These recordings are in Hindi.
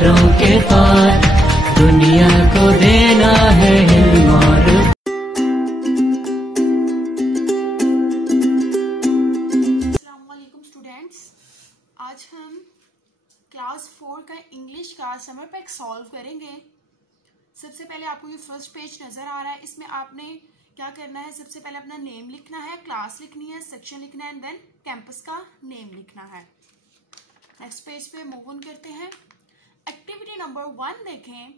दीवारों के पार, दुनिया को देना है इल्म और स्टूडेंट्स, आज हम क्लास 4 का इंग्लिश का समर पैक सॉल्व करेंगे। सबसे पहले आपको ये फर्स्ट पेज नजर आ रहा है। इसमें आपने क्या करना है, सबसे पहले अपना नेम लिखना है, क्लास लिखनी है, सेक्शन लिखना है एंड देन कैंपस का नेम लिखना है। नेक्स्ट पेज पे मूव ऑन करते हैं। एक्टिविटी नंबर 1 देखें,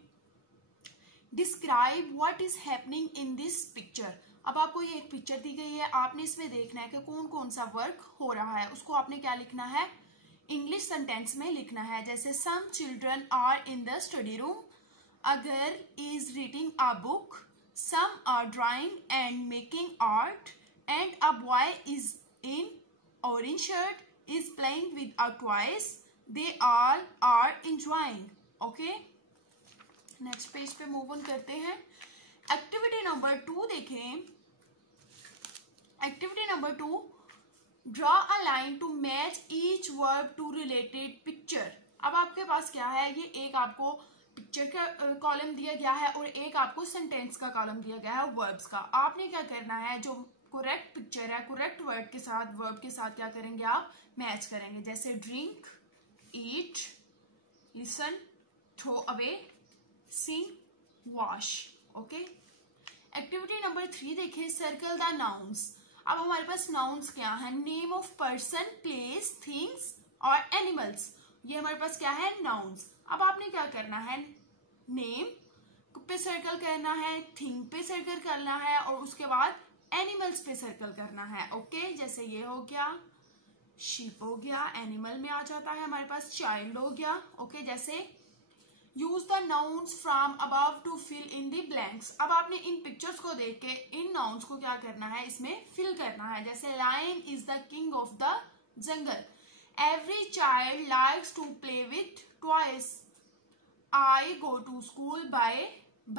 describe what is happening in this picture. अब आपको ये एक पिक्चर दी गई है, आपने इसमें देखना है कि कौन कौन सा वर्क हो रहा है। उसको आपने क्या लिखना है, इंग्लिश सेंटेंस में लिखना है। जैसे some children are in the study room, a girl is reading a book, some are drawing and making art, and a boy is in orange shirt is playing with a toys. They all are enjoying. Okay, next page पे मूव ऑन करते हैं। एक्टिविटी नंबर 2 देखें। Activity number 2, draw a line to match each verb to related picture. अब आपके पास क्या है, ये एक आपको पिक्चर का कॉलम दिया गया है और एक आपको सेंटेंस का कॉलम दिया गया है वर्ब्स का। आपने क्या करना है, जो करेक्ट पिक्चर है करेक्ट वर्ड के साथ वर्ब के साथ क्या करेंगे, आप मैच करेंगे। जैसे ड्रिंक, ईट, लिसन, थ्रो अवे, सिंग, वॉश। ओके, एक्टिविटी नंबर 3 देखें, सर्कल द नाउन्स। अब हमारे पास नाउन्स क्या है, name of person, place, things और एनिमल्स। ये हमारे पास क्या है, नाउन्स। अब आपने क्या करना है, नेम पे सर्कल करना है, थिंग पे सर्कल करना है और उसके बाद एनिमल्स पे सर्कल करना है। ओके, जैसे ये हो गया, शीप हो गया, एनिमल में आ जाता है हमारे पास, चाइल्ड हो गया। ओके, जैसे use the nouns from above to fill in the blanks. अब आपने इन पिक्चर्स को देख के इन नाउन्स को क्या करना है, इसमें फिल करना है। जैसे lion is the king of the jungle, every child likes to play with toys, I go to school by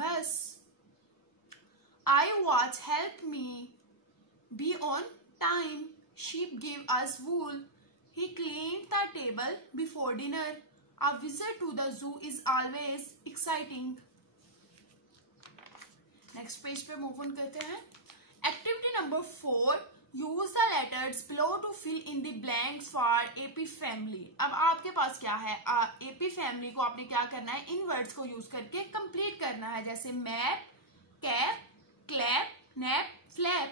bus, I watch help me be on time, sheep give us wool, he cleaned the table before dinner, a visit to the zoo is always exciting। Next page पे मूव ऑन करते हैं। Activity number 4, use the letters below to fill in the blanks for ap family. अब आपके पास क्या है, एपी फैमिली को आपने क्या करना है, इन वर्ड्स को यूज करके कंप्लीट करना है। जैसे map, cap, clap, nap, flap.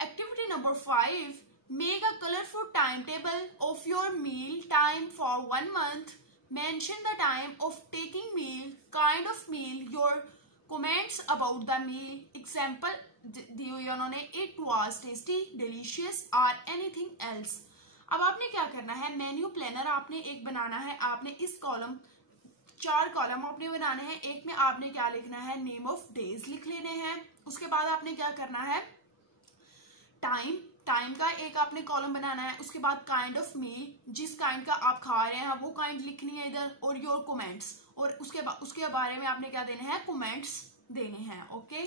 Activity number 5, make a colourful time table of your meal time for 1 month, mention the time of taking meal, kind of meal, your comments about the meal, example दी हुई उन्होंने, इट वॉज टेस्टी, डिलीशियस और एनीथिंग एल्स। अब आपने क्या करना है, मेन्यू प्लानर आपने एक बनाना है। आपने इस कॉलम 4 कॉलम आपने बनाने हैं। एक में आपने क्या लिखना है, नेम ऑफ डेज लिख लेने हैं। उसके बाद आपने क्या करना है, टाइम का एक आपने कॉलम बनाना है। उसके बाद काइंड ऑफ मील, जिस काइंड का आप खा रहे हैं वो काइंड लिखनी है इधर, और योर कमेंट्स, और उसके बारे में आपने क्या देने हैं, कमेंट्स देने हैं। ओके,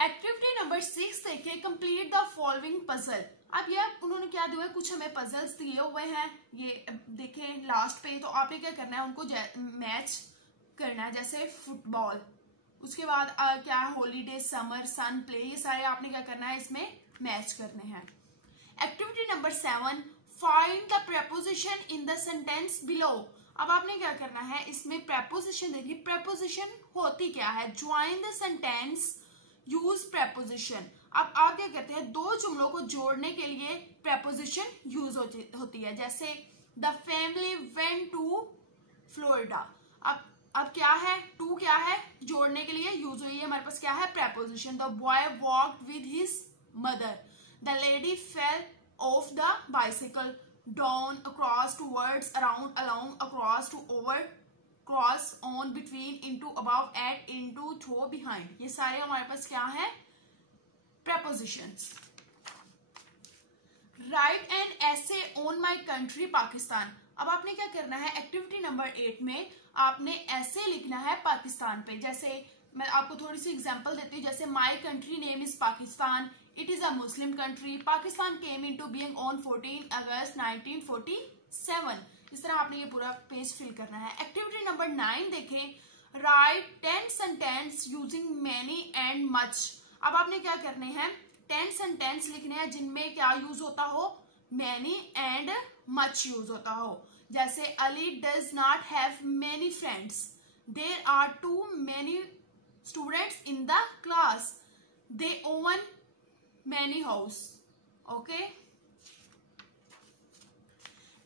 एक्टिविटी नंबर 6 देखे, कंप्लीट द फॉलोइंग पजल। अब ये उन्होंने क्या दिया है, कुछ हमें पजल्स दिए हुए हैं, ये देखें लास्ट पे। तो आपने क्या करना है, उनको मैच करना है। जैसे फुटबॉल, उसके बाद क्या है, हॉलीडे, समर, सन, प्ले, ये सारे आपने क्या करना है, इसमें मैच करने हैं। Activity number 7, find the preposition in the sentence below. अब आपने क्या करना है, इसमें प्रेपोजिशन देखिए, प्रेपोजिशन होती क्या है, join the sentence, use preposition. अब आप क्या करते हैं, 2 जुमलों को जोड़ने के लिए प्रेपोजिशन यूज होती है। जैसे the family went to Florida. अब क्या है, टू क्या है, जोड़ने के लिए यूज हुई है, हमारे पास क्या है, preposition. The boy walked with his mother, the lady fell off the bicycle, down, across, towards, around, along, across, to, over, cross, on, between, into, above, at, into, throw, behind. ये सारे हमारे पास क्या है, prepositions. Write an essay on my country Pakistan. अब आपने क्या करना है, एक्टिविटी नंबर 8 में आपने ऐसे लिखना है पाकिस्तान पे। जैसे मैं आपको थोड़ी सी एग्जांपल देती हूँ। जैसे my country name is Pakistan, it is a Muslim country, Pakistan came into being on 14 अगस्त 1947। इस तरह आपने ये पूरा पेज फिल करना है। एक्टिविटी नंबर 9 देखें, right 10 sentence using many and much. अब आपने क्या करने हैं, 10 सेंटेंस लिखने हैं जिनमें क्या यूज होता हो, मैनी एंड मच यूज होता हो। जैसे Ali does not have many friends, there are too many students in the class, they own many house. Okay.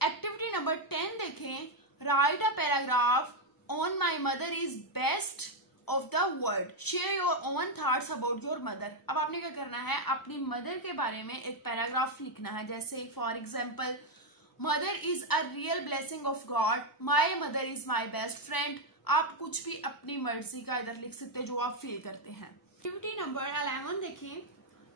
Activity number 10 देखें, write a paragraph on my mother is best of the world, share your own thoughts about your mother. अब आपने क्या करना है, अपनी मदर के बारे में एक पैराग्राफ लिखना है। जैसे for example, mother is a real blessing of God, my mother is my best friend. आप कुछ भी अपनी मर्जी का इधर लिख सकते हैं जो आप फील करते हैं। एक्टिविटी नंबर 11 देखिए,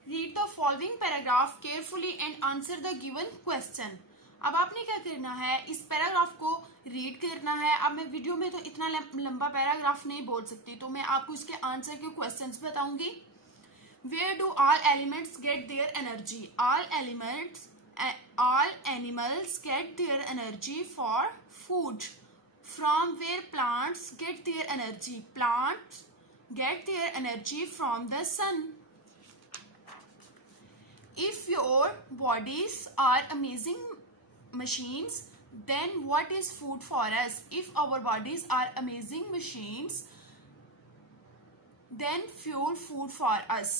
read the following paragraph carefully and answer the given question. अब आपने क्या करना है, इस पैराग्राफ को रीड करना है। अब मैं वीडियो में तो इतना लंबा पैराग्राफ नहीं बोल सकती, तो मैं आपको इसके आंसर के क्वेश्चंस बताऊंगी। Where do all elements get their energy, all animals get their energy for food. From where plants get their energy, plants get their energy from the sun. If your bodies are amazing machines, then what is food for us? If our bodies are amazing machines, then fuel food for us.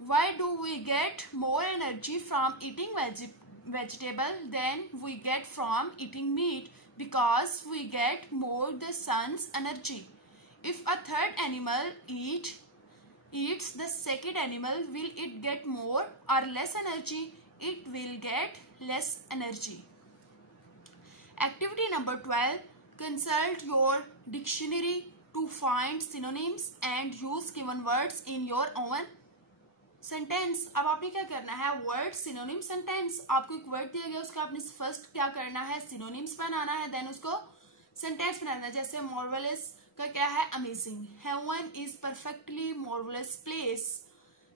Why do we get more energy from eating vegetable than we get from eating meat? Because we get more the sun's energy. If a third animal eats the second animal, will it get more or less energy? It will get less energy. Activity number 12, consult your dictionary to find synonyms and use given words in your own sentence. अब आपने क्या करना है, वर्ड सिनोनिम सेंटेंस। आपको एक वर्ड दिया गया, उसका आपने फर्स्ट क्या करना है, सिनोनिम्स बनाना है, देन उसको सेंटेंस बनाना है। जैसे मार्वेलस का क्या है, amazing. Heaven is perfectly marvellous place.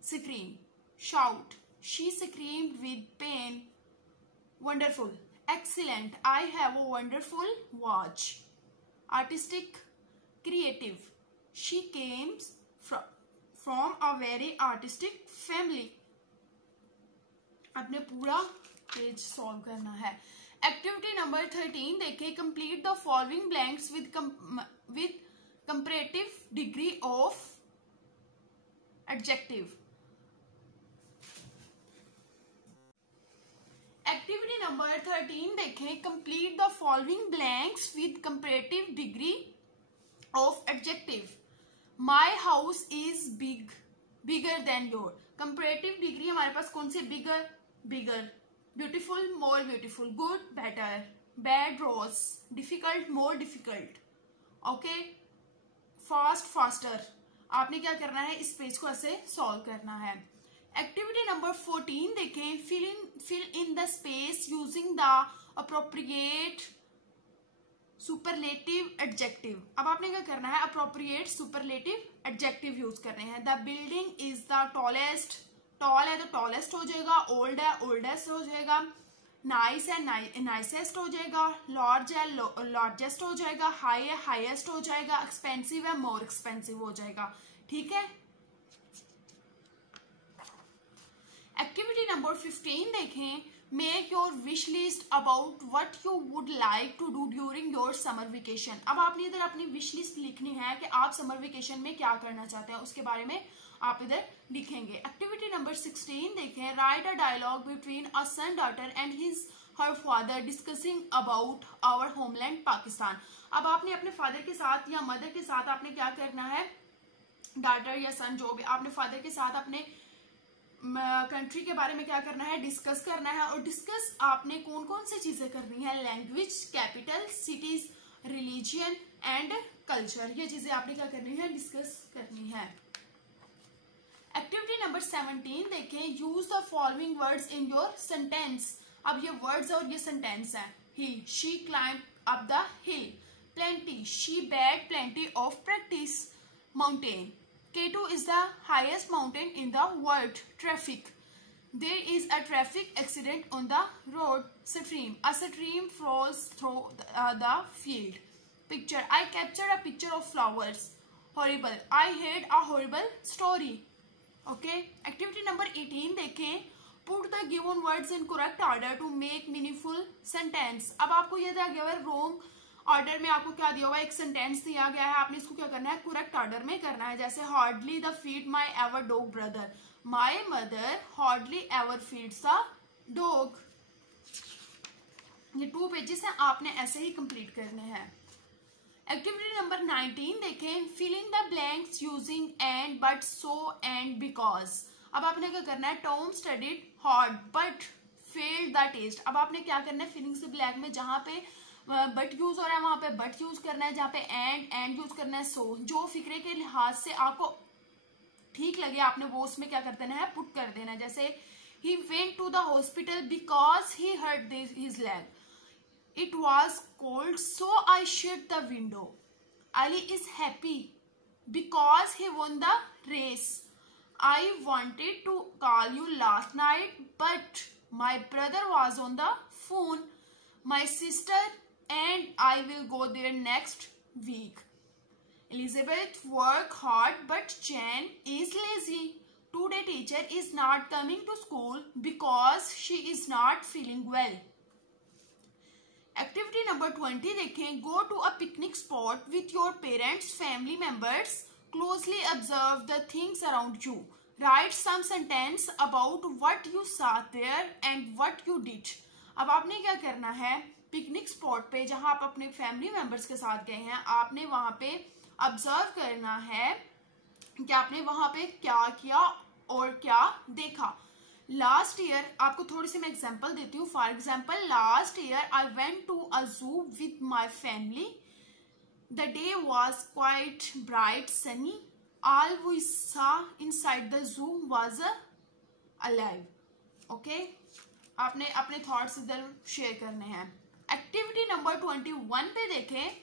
Scream, shout, she screamed with pain. Wonderful, excellent, I have a wonderful watch. Artistic, creative, she comes from a very artistic family। आपने पूरा पेज सॉल्व करना है। एक्टिविटी नंबर 13 देखिए, complete the following blanks with comparative degree of adjective. Activity number 13 देखें, complete the following blanks with comparative degree of adjective. My house is bigger than your. Comparative degree हमारे पास कौन सी, bigger. Beautiful, more beautiful. Good, better. Bad, worse. Difficult, more difficult. Okay. Fast, faster. आपने क्या करना है, इस पेज को ऐसे सॉल्व करना है। एक्टिविटी नंबर 14 देखें, fill in the space using the appropriate superlative adjective. अब आपने क्या करना है, अप्रोप्रिएट सुपरलेटिव एडजेक्टिव यूज करने हैं। The building is the tallest, tall है तो टॉलेस्ट हो जाएगा। ओल्ड है, ओल्डेस्ट हो जाएगा। नाइस है, नाइसेस्ट हो जाएगा। लार्ज है, लार्जेस्ट हो जाएगा। हाई है, हाईएस्ट हो जाएगा। एक्सपेंसिव है, मोर एक्सपेंसिव हो जाएगा। ठीक है। एक्टिविटी नंबर 15 देखें, make your wish list about what you would like to do during your summer vacation. अब आपने इधर अपनी विश लिस्ट लिखनी है कि आप समर वेकेशन में क्या करना चाहते हैं, उसके बारे में आप इधर लिखेंगे। एक्टिविटी नंबर 16 देखें, write a dialogue between a son daughter and her father discussing about our homeland Pakistan. अब आपने अपने फादर के साथ या मदर के साथ आपने क्या करना है, डॉटर या सन जो भी, आपने फादर के साथ अपने कंट्री के बारे में क्या करना है, डिस्कस करना है। और डिस्कस आपने कौन कौन सी चीजें करनी है, language, capital, cities, religion and culture. ये चीजें आपने क्या करनी है, डिस्कस करनी है। एक्टिविटी नंबर 17 देखें, use the following words in your sentence. अब ये वर्ड्स और ये सेंटेंस है। He, she climb up the hill. Plenty, she bad plenty of practice. Mountain, K2 is the highest mountain in the world. Traffic, there is a traffic accident on the road. stream. A stream flows through the field. Picture. I captured a picture of flowers. Horrible. I heard a horrible story. Okay. Activity number 18 देखें. Put the given words in correct order to make meaningful sentence. अब आपको ये दिया गया है wrong ऑर्डर में, आपको क्या दिया हुआ है, एक सेंटेंस दिया गया है, आपने इसको क्या करना है, करेक्ट ऑर्डर में करना है. जैसे hardly the feed my ever dog brother. My mother hardly ever feeds the dog. ये 2 पेजेस हैं, आपने ऐसे ही कंप्लीट करने हैं. एक्टिविटी नंबर 19 देखें. Filling the blanks using and, but, so and because. अब आपने क्या करना है, Tom studied hard but failed the test. अब आपने क्या करना है, फिलिंग द ब्लैंक में जहां पे बट यूज हो रहा है वहां पे बट यूज करना है, जहां पे एंड यूज करना है सो. जो फिक्रे के लिहाज से आपको ठीक लगे आपने वो उसमें क्या कर देना है, पुट कर देना. जैसे he went to the hospital because he hurt his leg. It was cold so I shut the window. Ali is happy because he won the race. I wanted to call you last night but my brother was on the phone. My sister and I will go there next week. Elizabeth work hard but Jan is lazy. Today teacher is not coming to school because she is not feeling well. Activity number 20 देखें. Go to a picnic spot with your parents, family members. Closely observe the things around you. Write some sentence about what you saw there and what you did. अब आपने क्या करना है, पिकनिक स्पॉट पे जहां आप अपने फैमिली मेंबर्स के साथ गए हैं, आपने वहां पे ऑब्जर्व करना है कि आपने वहां पे क्या किया और क्या देखा. लास्ट ईयर, आपको थोड़ी सी मैं एग्जांपल देती हूँ. For example, last year I went to a zoo with my family. The day was quite bright sunny. All we saw inside the zoo was alive. Okay, आपने अपने थॉट्स इधर शेयर करने हैं. एक्टिविटी नंबर 21 पे देखें.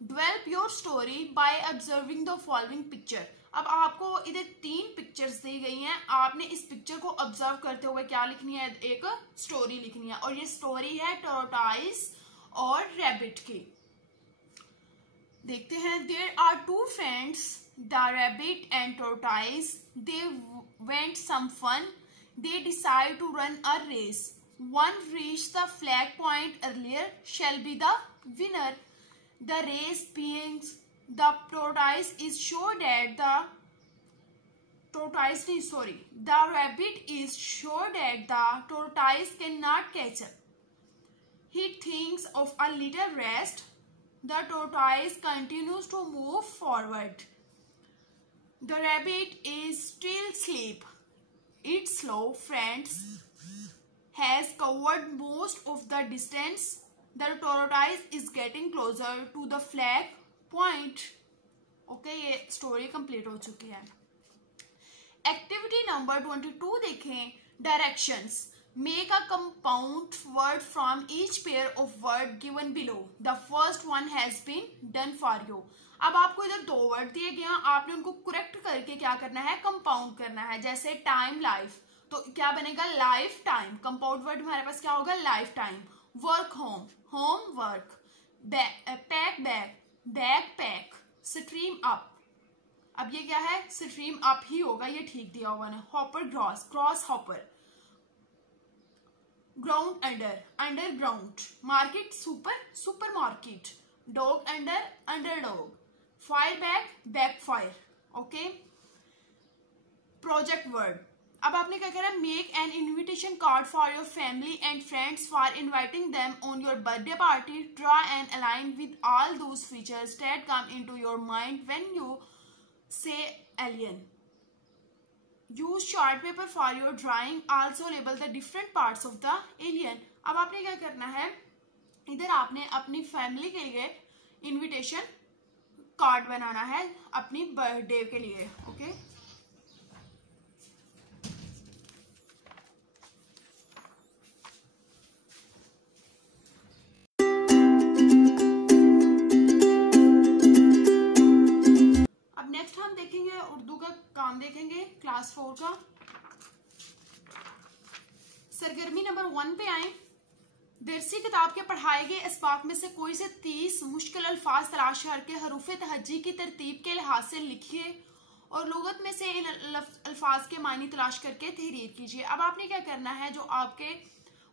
Develop your story by observing the following picture. अब आपको इधर 3 पिक्चर्स दी गई हैं, आपने इस पिक्चर को ऑब्जर्व करते हुए क्या लिखनी है, एक स्टोरी लिखनी है. और ये स्टोरी है टॉर्टोइस और रैबिट की. देखते हैं. There are 2 friends, the rabbit and tortoise. They went some fun. They decide to run a race. One reached the flag point earlier shall be the winner. The race begins. The tortoise is sure that the rabbit is sure that the tortoise cannot catch up. He thinks of a little rest. The tortoise continues to move forward. The rabbit is still asleep. Its slow friends has covered most of the distance. The tortoise is getting closer to the flag point. Okay, ये स्टोरी कंप्लीट हो चुकी है. एक्टिविटी नंबर 22 देखें. Directions. Make a compound word from each pair of word given below. The first one has been done for you. अब आपको इधर 2 वर्ड दिए गए हैं, आपने उनको करेक्ट करके क्या करना है, कंपाउंड करना है. जैसे टाइम लाइफ, तो क्या बनेगा, लाइफ टाइम. कंपाउंड वर्ड हमारे पास क्या होगा, life time. Work home, home work. Pack bag, bag pack. Stream up, अब ये क्या है, स्ट्रीम अप ही होगा, ये ठीक दिया हुआ है. Hopper grass, grasshopper. Ground under, underground. Market super, supermarket. Dog under, underdog. Fire back, backfire. Okay. Project word. अब आपने क्या करना है, make an invitation card for your family and friends for inviting them on your birthday party. Draw and alien with all those features that come into your mind when you say alien. Use chart paper for your drawing. Also label the different parts of the alien. अब आपने क्या करना है, इधर आपने अपनी फैमिली के लिए इनविटेशन कार्ड बनाना है अपनी बर्थडे के लिए. ओके. अब नेक्स्ट हम देखेंगे उर्दू का काम, देखेंगे क्लास 4 का. सरगर्मी नंबर 1 पे आए. दरसी किताब के पढ़ाए गए इसबाक में से कोई से 30 मुश्किल अल्फाज तलाश करके हरूफ तहज्जी की तरतीब के लिहाज से लिखिए और लुगत में से इन अल्फाज के मायने तलाश करके तहरीर कीजिए। अब आपने क्या करना है, जो आपके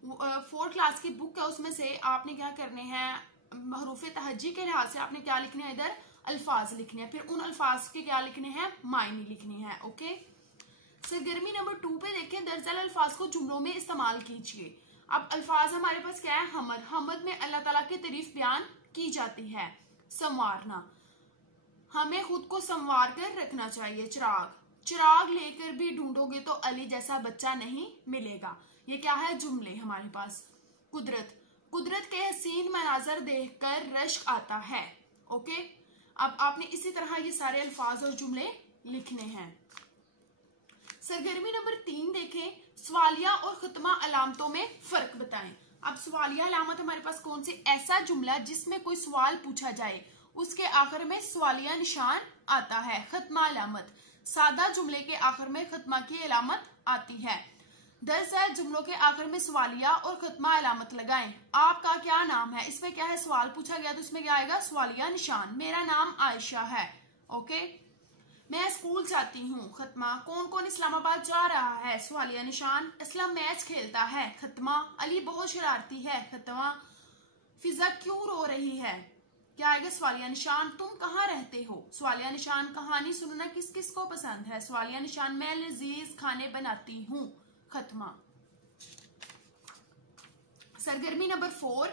4th क्लास की बुक है उसमें से आपने क्या करने हैं, हरूफ तहज्जी के लिहाज से आपने क्या लिखना है, इधर अल्फाज लिखने हैं, फिर उन अल्फाज के क्या लिखने हैं, मायने लिखने हैं। ओके, सरगर्मी नंबर 2 पे देखें, दरअसल अल्फाज को जुमलों में इस्तेमाल कीजिए। अब अल्फाज हमारे पास क्या है, हमद। हमद में अल्लाह ताला की तारीफ बयान की जाती है। संवारना, हमें खुद को संवार कर रखना चाहिए। चिराग लेकर भी ढूंढोगे तो अली जैसा बच्चा नहीं मिलेगा। ये क्या है, जुमले हमारे पास। कुदरत के हसीन मनाजर देखकर रश्क आता है। ओके, अब आपने इसी तरह ये सारे अल्फाज और जुमले लिखने हैं। सरगर्मी नंबर 3 देखें, सवालिया और खत्मा अलामतों में फर्क बताएं। अब सवालिया अलामत हमारे पास कौन सी, ऐसा जुमला जिसमें कोई सवाल पूछा जाए उसके आखिर में सवालिया निशान आता है। खत्मा अलामत, सादा जुमले के आखिर में खत्मा की अलामत आती है। दरअसल जुमलों के आखिर में सवालिया और खत्मा अलामत लगाएं। आपका क्या नाम है, इसमें क्या है, सवाल पूछा गया तो इसमें क्या आएगा, सवालिया निशान। मेरा नाम आयशा है। ओके, मैं स्कूल जाती हूँ। खत्मा, कौन कौन इस्लामाबाद जा रहा है, सवालिया निशान। असलम मैच खेलता है। खत्मा, अली बहुत शरारती है। खत्मा, फिजा क्यों रो रही है, क्या आएगा, सवालिया निशान। तुम कहाँ रहते हो, सवालिया निशान। कहानी सुनना किस किस को पसंद है, सवालिया निशान। मैं लजीज खाने बनाती हूँ। खत्मा। सरगर्मी नंबर 4,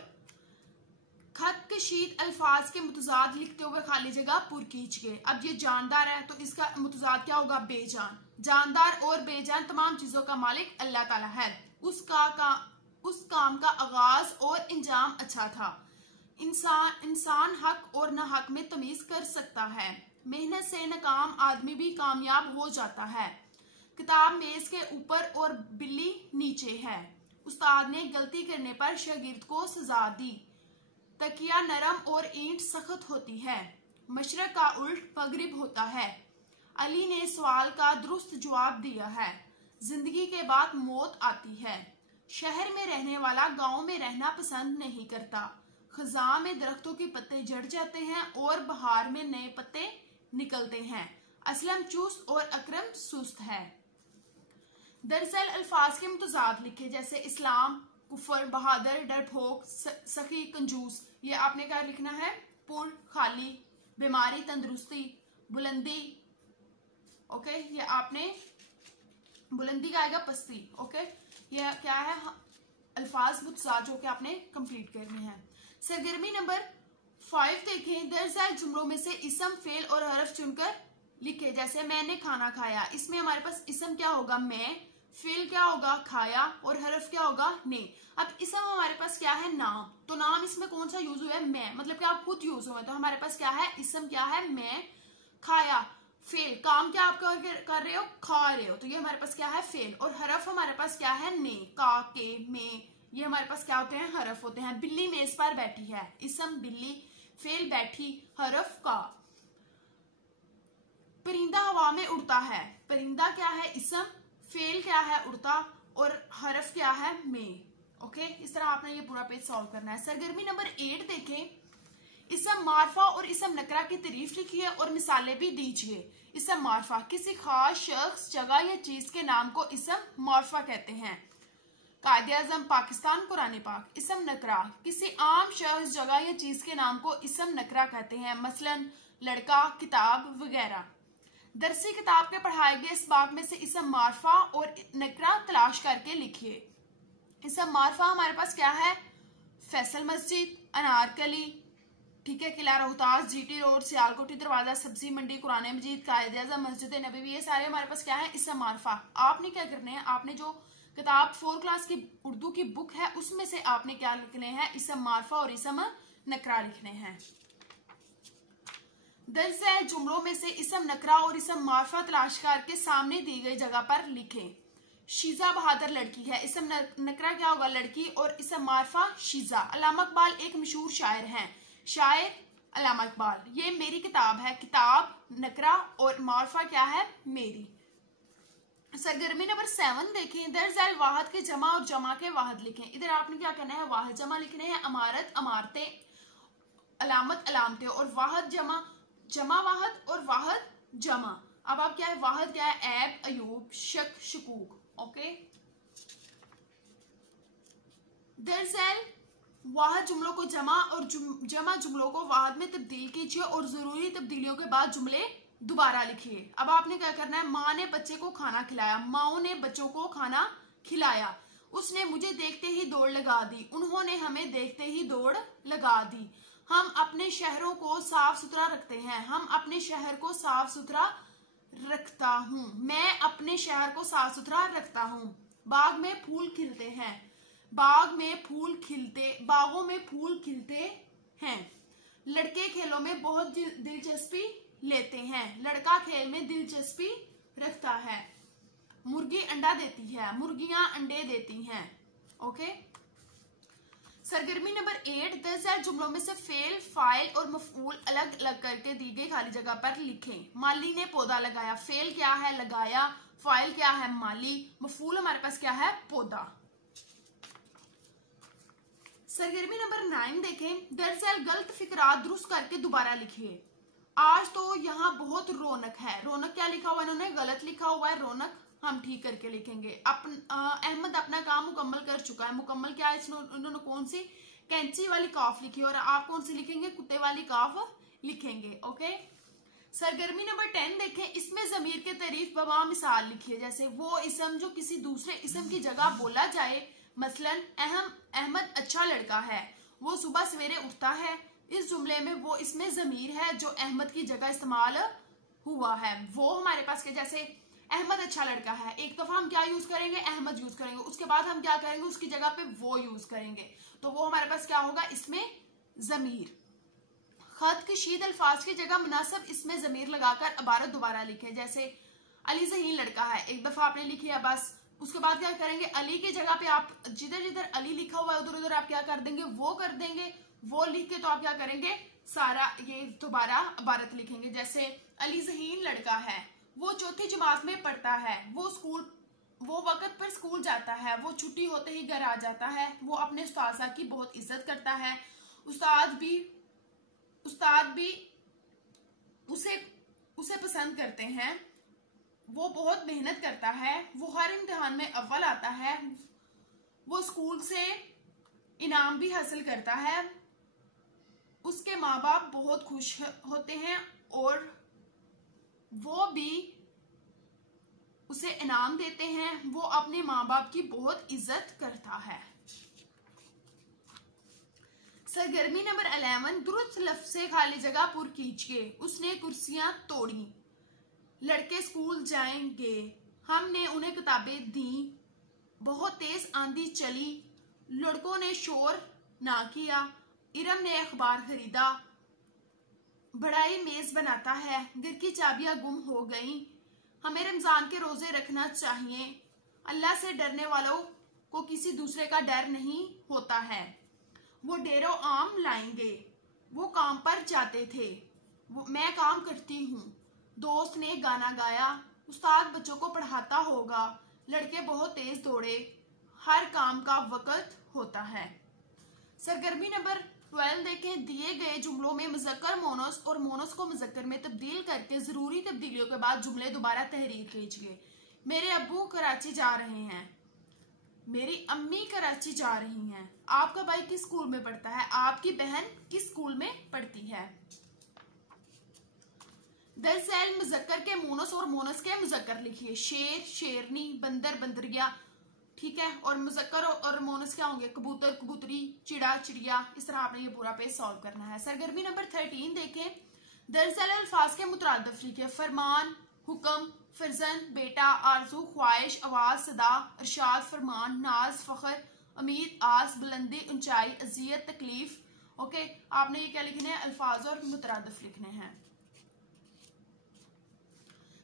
खत कशीद अल्फाज के मुतजाद लिखते हुए खाली जगह पुर कीजिए। अब ये जानदार है तो इसका मुतजाद क्या होगा, बेजान। जानदार और बेजान तमाम चीजों का मालिक अल्लाह ताला है। उस काम का आगाज और इंजाम अच्छा था। इंसान हक और ना हक में तमीज कर सकता है। मेहनत से नाकाम आदमी भी कामयाब हो जाता है। किताब मेज के ऊपर और बिल्ली नीचे है। उस्ताद ने गलती करने पर शागिर्द को सजा दी। तकिया नरम और ईंट सख्त होती है। मशरक का उल्ट मगरिब होता है। अली ने सवाल का दुरुस्त जवाब दिया है। जिंदगी के बाद मौत आती है। शहर में रहने वाला गांव में रहना पसंद नहीं करता। खज़ां में दरख्तों के पत्ते झड़ जाते हैं और बहार में नए पत्ते निकलते हैं। असलम चुस्त और अकरम सुस्त है। दरअसल अल्फाज के मुतजाद लिखे, जैसे इस्लाम, कुफर, बहादुर, डरपोक, सखी, कंजूस। ये आपने क्या लिखना है, पुर, खाली, बीमारी, तंदुरुस्ती, बुलंदी। ओके, ये आपने बुलंदी का आएगा पस्ती। ओके, ये क्या है, अल्फाज मुतजाद जो कि आपने कंप्लीट करने हैं। सरगर्मी नंबर 5 देखें, दरअसल जुमलों में से इसम, फेल और हरफ चुनकर लिखे। जैसे मैंने खाना खाया, इसमें हमारे पास इसम क्या होगा, मैं। फेल क्या होगा, खाया, और हरफ क्या होगा, ने। अब इसम हमारे पास क्या है, नाम। तो नाम इसमें कौन सा यूज हुआ है, मैं, मतलब कि आप खुद यूज हुए। तो हमारे पास क्या है, इसम क्या है, मैं। खाया, फेल, काम क्या आप कर रहे हो, खा रहे हो, तो ये हमारे पास क्या है, फेल। और हरफ हमारे पास क्या है, ने, का, के, में, ये हमारे पास क्या होते हैं, हरफ होते हैं। बिल्ली मेज पर बैठी है, इसम बिल्ली, फेल बैठी, हरफ का। परिंदा हवा में उड़ता है, परिंदा क्या है, इसम, फेल क्या है, उड़ता, और हरफ क्या है, में। ओके, इस तरह आपने ये पूरा पेज सॉल्व करना है। सरगर्मी नंबर 8 देखें, इसम मारफा और इसम नकरा की तारीफ लिखिए और मिसालें भी दीजिए। इसम मारफा, किसी खास शख्स, जगह या चीज के नाम को इसम मारफा कहते हैं। कायदे आज़म, पाकिस्तान, कुरान पाक। इसम नकरा, किसी आम शख्स, जगह या चीज के नाम को इसम नकरा कहते हैं, मसलन लड़का, किताब वगैरह। दरसी किताब के पढ़ाए गए इस बाग में से इसम मारफा और नकरा तलाश करके लिखिए। इसम मारफा हमारे पास क्या है, फैसल मस्जिद, अनारकली, ठीक है, किला रोहतास, जीटी रोड, सियालकोटी दरवाजा, सब्जी मंडी, कुरान मजीद, कायदे आज़म, मस्जिद नबवी, ये सारे हमारे पास क्या है, इसम मारफा। आपने क्या करने हैं, आपने जो किताब 4 क्लास की उर्दू की बुक है उसमें से आपने क्या लिखने हैं, इसम मारफा और इसम नकरा लिखने हैं। दरअसल जुमलों में से इसम नकरा और इसम मारफा तलाश करके सामने दी गई जगह पर लिखें। शीजा बहादुर लड़की है, इसम नकरा क्या होगा, लड़की, और इसम मारफा शीजा। अल्लामा इकबाल एक मशहूर शायर हैं, शायर अल्लामा इकबाल। ये मेरी किताब है, किताब नकरा और मारफा क्या है, मेरी। सरगर्मी नंबर 7 देखें, दरअसल वाहद के जमा और जमा के वाहद लिखें। इधर आपने क्या करना है, वाहद जमा लिखने हैं, अमारत अमारतें, अलामत अलामतें, और वाहद जमा जमा वाहद और वाहद जमा। अब आप क्या है, वाहद क्या है, ऐब अयूब शक शकूक। ओके, दरअसल वाहद जुमलों को जमा और जमा जुमलों को वाहद में तब्दील कीजिए और जरूरी तब्दीलियों के बाद जुमले दोबारा लिखिए। अब आपने क्या करना है, माँ ने बच्चे को खाना खिलाया, माओ ने बच्चों को खाना खिलाया, उसने मुझे देखते ही दौड़ लगा दी, उन्होंने हमें देखते ही दौड़ लगा दी। हम अपने शहरों को साफ सुथरा रखते हैं, हम अपने शहर को साफ सुथरा रखता हूँ, मैं अपने शहर को साफ सुथरा रखता हूँ। बाग में फूल खिलते हैं, बाग में फूल खिलते, बागों में फूल खिलते हैं। लड़के खेलों में बहुत दिलचस्पी लेते हैं, लड़का खेल में दिलचस्पी रखता है। मुर्गी अंडा देती है, मुर्गियां अंडे देती हैं। ओके, सरगर्मी नंबर 8, 10,000 जुमलों में से फेल, फाइल और मफूल अलग अलग करके दी गई खाली जगह पर लिखें। माली ने पौधा लगाया, फेल क्या है, लगाया, फाइल क्या है, माली, मफूल हमारे पास क्या है, पौधा। सरगर्मी नंबर 9 देखें, दरअसल गलत फिक्रात दुरुस्त करके दोबारा लिखिए। आज तो यहाँ बहुत रौनक है, रौनक क्या लिखा हुआ है, इन्होंने गलत लिखा हुआ है, रौनक हम ठीक करके लिखेंगे। अहमद अपना काम मुकम्मल कर चुका है, मुकम्मल क्या है, इन्होंने कौन सी कैंची वाली काफ लिखी और आप कौन सी लिखेंगे, कुत्ते वाली काफ लिखेंगे। ओके, सरगर्मी नंबर 10 देखें, इसमें जमीर के तारीफ बवा मिसाल लिखिए। जैसे वो इसम जो किसी दूसरे इसम की जगह बोला जाए, मसलन अहमद अच्छा लड़का है, वो सुबह सवेरे उठता है। इस जुमले में वो इसमें जमीर है जो अहमद की जगह इस्तेमाल हुआ है। वो हमारे पास के जैसे अहमद अच्छा लड़का है, एक दफा हम क्या यूज करेंगे, अहमद यूज करेंगे, उसके बाद हम क्या करेंगे, उसकी जगह पे वो यूज करेंगे, तो वो हमारे पास क्या होगा, इसमें जमीर। खत कशीद अल्फाज की जगह मुनासिब इसमें जमीर लगाकर इबारत दोबारा लिखे। जैसे अली ज़हीन लड़का है, एक दफा आपने लिखी है बस, उसके बाद क्या करेंगे, अली की जगह पे आप जिधर जिधर अली लिखा हुआ है उधर उधर आप क्या कर देंगे, वो कर देंगे, वो लिख के तो आप क्या करेंगे, सारा ये दोबारा इबारत लिखेंगे। जैसे अली ज़हीन लड़का है, वो चौथी जमात में पढ़ता है, वो वक्त पर स्कूल जाता है, वो छुट्टी होते ही घर आ जाता है, वो अपने उस्ताद की बहुत इज्जत करता है, उस्ताद भी उसे पसंद करते हैं, वो बहुत मेहनत करता है, वो हर इम्तिहान में अव्वल आता है, वो स्कूल से इनाम भी हासिल करता है, उसके माँ बाप बहुत खुश होते हैं और वो भी उसे इनाम देते हैं, वो अपने माँ बाप की बहुत इज्जत करता है। सरगर्मी नंबर 11, दुरुस्त लफ्ज़ से खाली जगह पुर कीजिए। उसने कुर्सियां तोड़ी, लड़के स्कूल जाएंगे, हमने उन्हें किताबें दी, बहुत तेज आंधी चली, लड़कों ने शोर ना किया, इरम ने अखबार खरीदा, बड़ाई मेज बनाता है, घर की चाबियां गुम हो गईं, हमें रमजान के रोजे रखना चाहिए, अल्लाह से डरने वालों को किसी दूसरे का डर नहीं होता है, वो डेरो आम लाएंगे, वो काम पर जाते थे, मैं काम करती हूँ, दोस्त ने गाना गाया, उस्ताद बच्चों को पढ़ाता होगा, लड़के बहुत तेज दौड़े, हर काम का वक्त होता है। सरगर्मी नंबर 12 देखें, दिए गए जुमलों में मुज़क्कर मोनस और मोनस को मुज़क्कर में तब्दील करके जरूरी तब्दीलियों के बाद जुमले दोबारा तहरीर कीजिए। मेरे अब्बू कराची जा रहे हैं, मेरी अम्मी कराची जा रही हैं, आपका भाई किस स्कूल में पढ़ता है, आपकी बहन किस स्कूल में पढ़ती है। दरअसल मुज़क्कर के मोनस और मोनस के मुज़क्कर लिखिए। शेर, शेरनी, बंदर, बंदरिया, ठीक है, और मुज़क्कर और मोनस क्या होंगे, कबूतर, कबूतरी, चिड़ा, चिड़िया। इस तरह आपने ये पूरा पेज सॉल्व करना है। सरगर्मी नंबर 13 देखें, दरअसल अल्फाज के मुतरादिफ लिखिए। फरमान, हुक्म, फर्जन, बेटा, आरजू, ख्वाहिश, आवाज, सदा, इरशाद, फरमान, नाज, फख्र, उम्मीद, आस, बुलंदी, ऊंचाई, अजियत, तकलीफ। ओके, आपने ये क्या लिखने हैं, अल्फाज और मुतरादिफ लिखने हैं।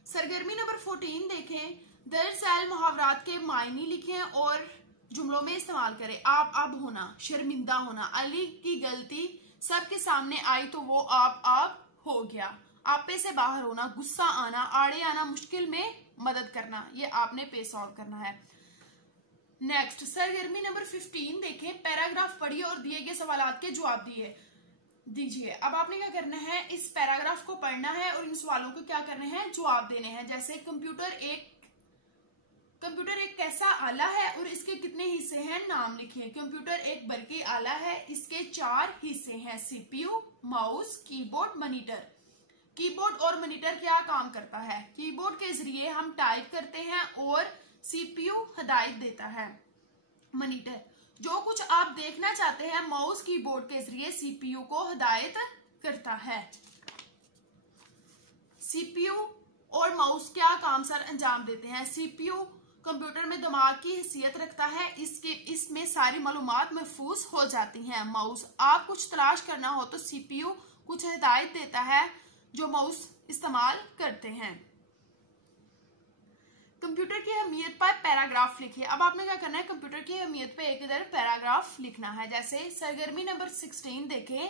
सरगर्मी नंबर 14 देखें, दरअसल मुहावरात के मायने लिखें और जुमलों में इस्तेमाल करें। आप अब होना, शर्मिंदा होना, अली की गलती सबके सामने आई तो वो आप हो गया, आपे से बाहर होना, गुस्सा आना, आड़े आना, मुश्किल में मदद करना, ये आपने पे सॉल्व करना है। नेक्स्ट सरगर्मी नंबर 15 देखें, पैराग्राफ पढ़िए और दिए गए सवालात के जवाब दीजिए। अब आपने क्या करना है, इस पैराग्राफ को पढ़ना है और इन सवालों को क्या करने हैं, जवाब देने हैं। जैसे कंप्यूटर एक कैसा आला है और इसके कितने हिस्से हैं, नाम लिखिए। कंप्यूटर एक बरकी आला है, इसके 4 हिस्से हैं, CPU, mouse, keyboard, monitor. Keyboard और मॉनिटर क्या काम करता है, कीबोर्ड के जरिए हम टाइप करते हैं और सीपीयू हिदायत देता है। मॉनिटर जो कुछ आप देखना चाहते हैं, माउस कीबोर्ड के जरिए सीपीयू को हिदायत करता है। सीपीयू और माउस क्या काम सर अंजाम देते हैं, सीपीयू कंप्यूटर में दिमाग की हैसियत रखता है, इसमें सारी मालूमात महफूज हो जाती हैं। माउस आप कुछ तलाश करना हो तो सीपीयू कुछ हिदायत देता है जो माउस इस्तेमाल करते हैं। कंप्यूटर की अहमियत पर पैराग्राफ लिखिए। अब आपने क्या करना है, कंप्यूटर की अहमियत पे एक इधर पैराग्राफ लिखना है। जैसे सरगर्मी नंबर 16 देखें,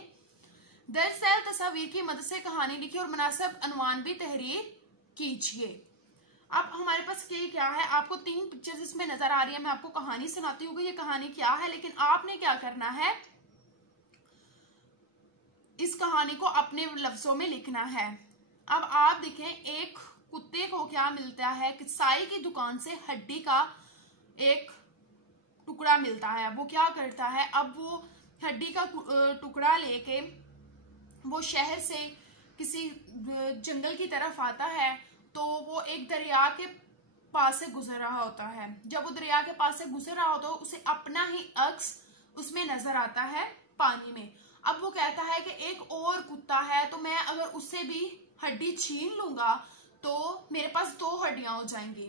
दर्ज झैल तस्वीर की मदद से कहानी लिखिए और मुनासिब अनवान भी तहरीर कीजिए। अब हमारे पास क्या है, आपको 3 पिक्चर्स इसमें नजर आ रही है। मैं आपको कहानी सुनाती हूँ, ये कहानी क्या है, लेकिन आपने क्या करना है, इस कहानी को अपने लफ्जों में लिखना है। अब आप देखें, एक कुत्ते को क्या मिलता है, किसाई की दुकान से हड्डी का एक टुकड़ा मिलता है। वो क्या करता है, अब वो हड्डी का टुकड़ा लेके वो शहर से किसी जंगल की तरफ आता है, तो वो एक दरिया के पास से गुजर रहा होता है। जब वो दरिया के पास से गुजर रहा होता है, उसे अपना ही अक्स उसमें नजर आता है पानी में। अब वो कहता है कि एक और कुत्ता है, तो मैं अगर उससे भी हड्डी छीन लूंगा तो मेरे पास 2 हड्डियां हो जाएंगी।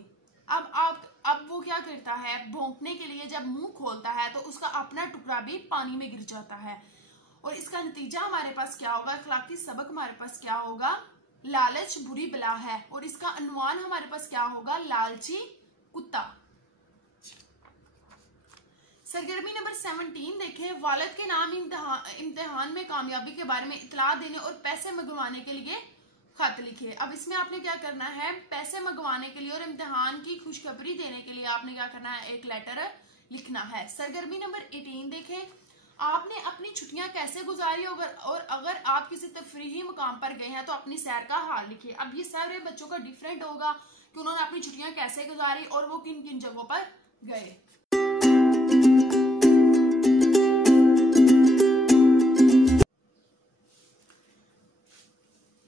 अब वो क्या करता है, भौंकने के लिए जब मुंह खोलता है तो उसका अपना टुकड़ा भी पानी में गिर जाता है। और इसका नतीजा हमारे पास क्या होगा, अखलाकी सबक हमारे पास क्या होगा, लालच बुरी बला है। और इसका अनुमान हमारे पास क्या होगा, लालची कुत्ता। सरगर्मी नंबर 17 देखें, वालिद के नाम इम्तिहान में कामयाबी के बारे में इतला देने और पैसे मंगवाने के लिए खत लिखिए। अब इसमें आपने क्या करना है, पैसे मंगवाने के लिए और इम्तिहान की खुशखबरी देने के लिए आपने क्या करना है, एक लेटर लिखना है। सरगर्मी नंबर 18 देखें, आपने अपनी छुट्टियां कैसे गुजारी और अगर आप किसी तफरीही मुकाम पर गए हैं तो अपनी सैर का हाल लिखिए। अब ये सारे बच्चों का डिफरेंट होगा कि उन्होंने अपनी छुट्टियां कैसे गुजारी और वो किन किन जगहों पर गए।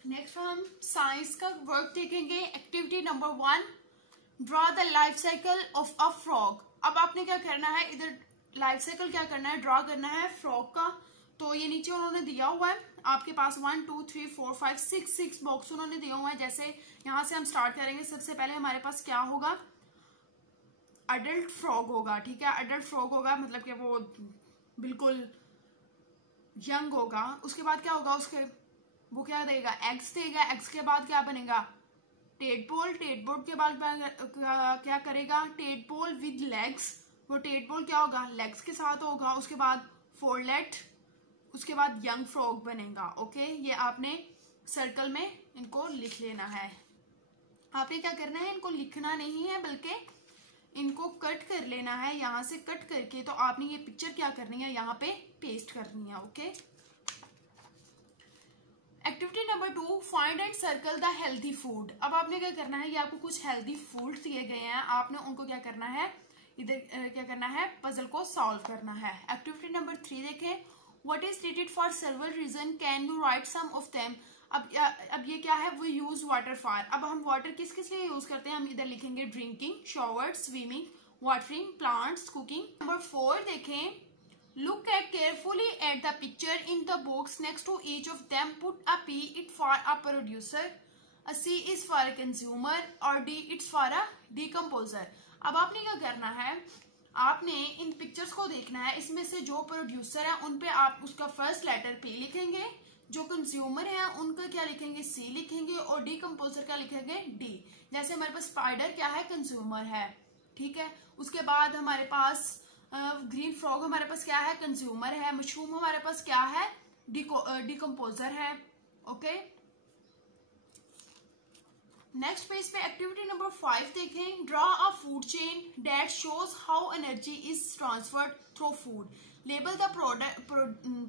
नेक्स्ट हम साइंस का वर्क देखेंगे। Activity number 1, draw the life cycle of a frog. अब आपने क्या करना है, इधर लाइफ साइकिल क्या करना है, ड्रॉ करना है फ्रॉग का। तो ये नीचे उन्होंने दिया हुआ है आपके पास 1 2 3 4 5 6 बॉक्स उन्होंने दिया हुआ है। जैसे यहां से हम स्टार्ट करेंगे, सबसे पहले हमारे पास क्या होगा, अडल्ट फ्रॉग होगा। ठीक है, अडल्ट फ्रॉग होगा मतलब कि वो बिल्कुल यंग होगा। उसके बाद क्या होगा, वो क्या देगा, एग्स देगा। एग्स के बाद क्या बनेगा, टेडपोल। टेडपोल के बाद क्या करेगा, टेडपोल विद लेग्स। वो टेडपोल क्या होगा, लेग्स के साथ होगा। उसके बाद फोरलेट, उसके बाद यंग फ्रॉग बनेगा। ओके, ये आपने सर्कल में इनको लिख लेना है। आपने क्या करना है, इनको लिखना नहीं है बल्कि इनको कट कर लेना है। यहां से कट करके तो आपने ये पिक्चर क्या करनी है, यहाँ पे पेस्ट करनी है। Okay, activity number 2, find and circle the healthy food. अब आपने क्या करना है, ये आपको कुछ हेल्दी फूड दिए गए हैं, आपने उनको क्या करना है, इधर क्या करना है, पजल को सॉल्व करना है। एक्टिविटी नंबर 3 देखें, what is needed for several reason, can you write some of them. अब ये क्या है, वो यूज वाटर फॉर। अब हम वाटर किस किस लिए यूज करते हैं, हम इधर लिखेंगे drinking, shower, swimming, watering plants, cooking. Number 4 देखें, look at carefully at the picture in the box next to each of them. Put a P it for a producer, a C is for a consumer और D it's for a decomposer. अब आपने क्या करना है, आपने इन पिक्चर्स को देखना है, इसमें से जो प्रोड्यूसर है उन पे आप उसका फर्स्ट लेटर P लिखेंगे, जो कंज्यूमर है उनका क्या लिखेंगे, C लिखेंगे और डीकम्पोजर का लिखेंगे D। जैसे हमारे पास स्पाइडर क्या है, कंज्यूमर है। ठीक है, उसके बाद हमारे पास ग्रीन फ्रॉग हमारे पास क्या है, कंज्यूमर है। मशरूम हमारे पास क्या है, डीकम्पोजर है। ओके, नेक्स्ट पेज पे एक्टिविटी नंबर 5 देखें। Draw a food chain that shows how energy is transferred through food. Label the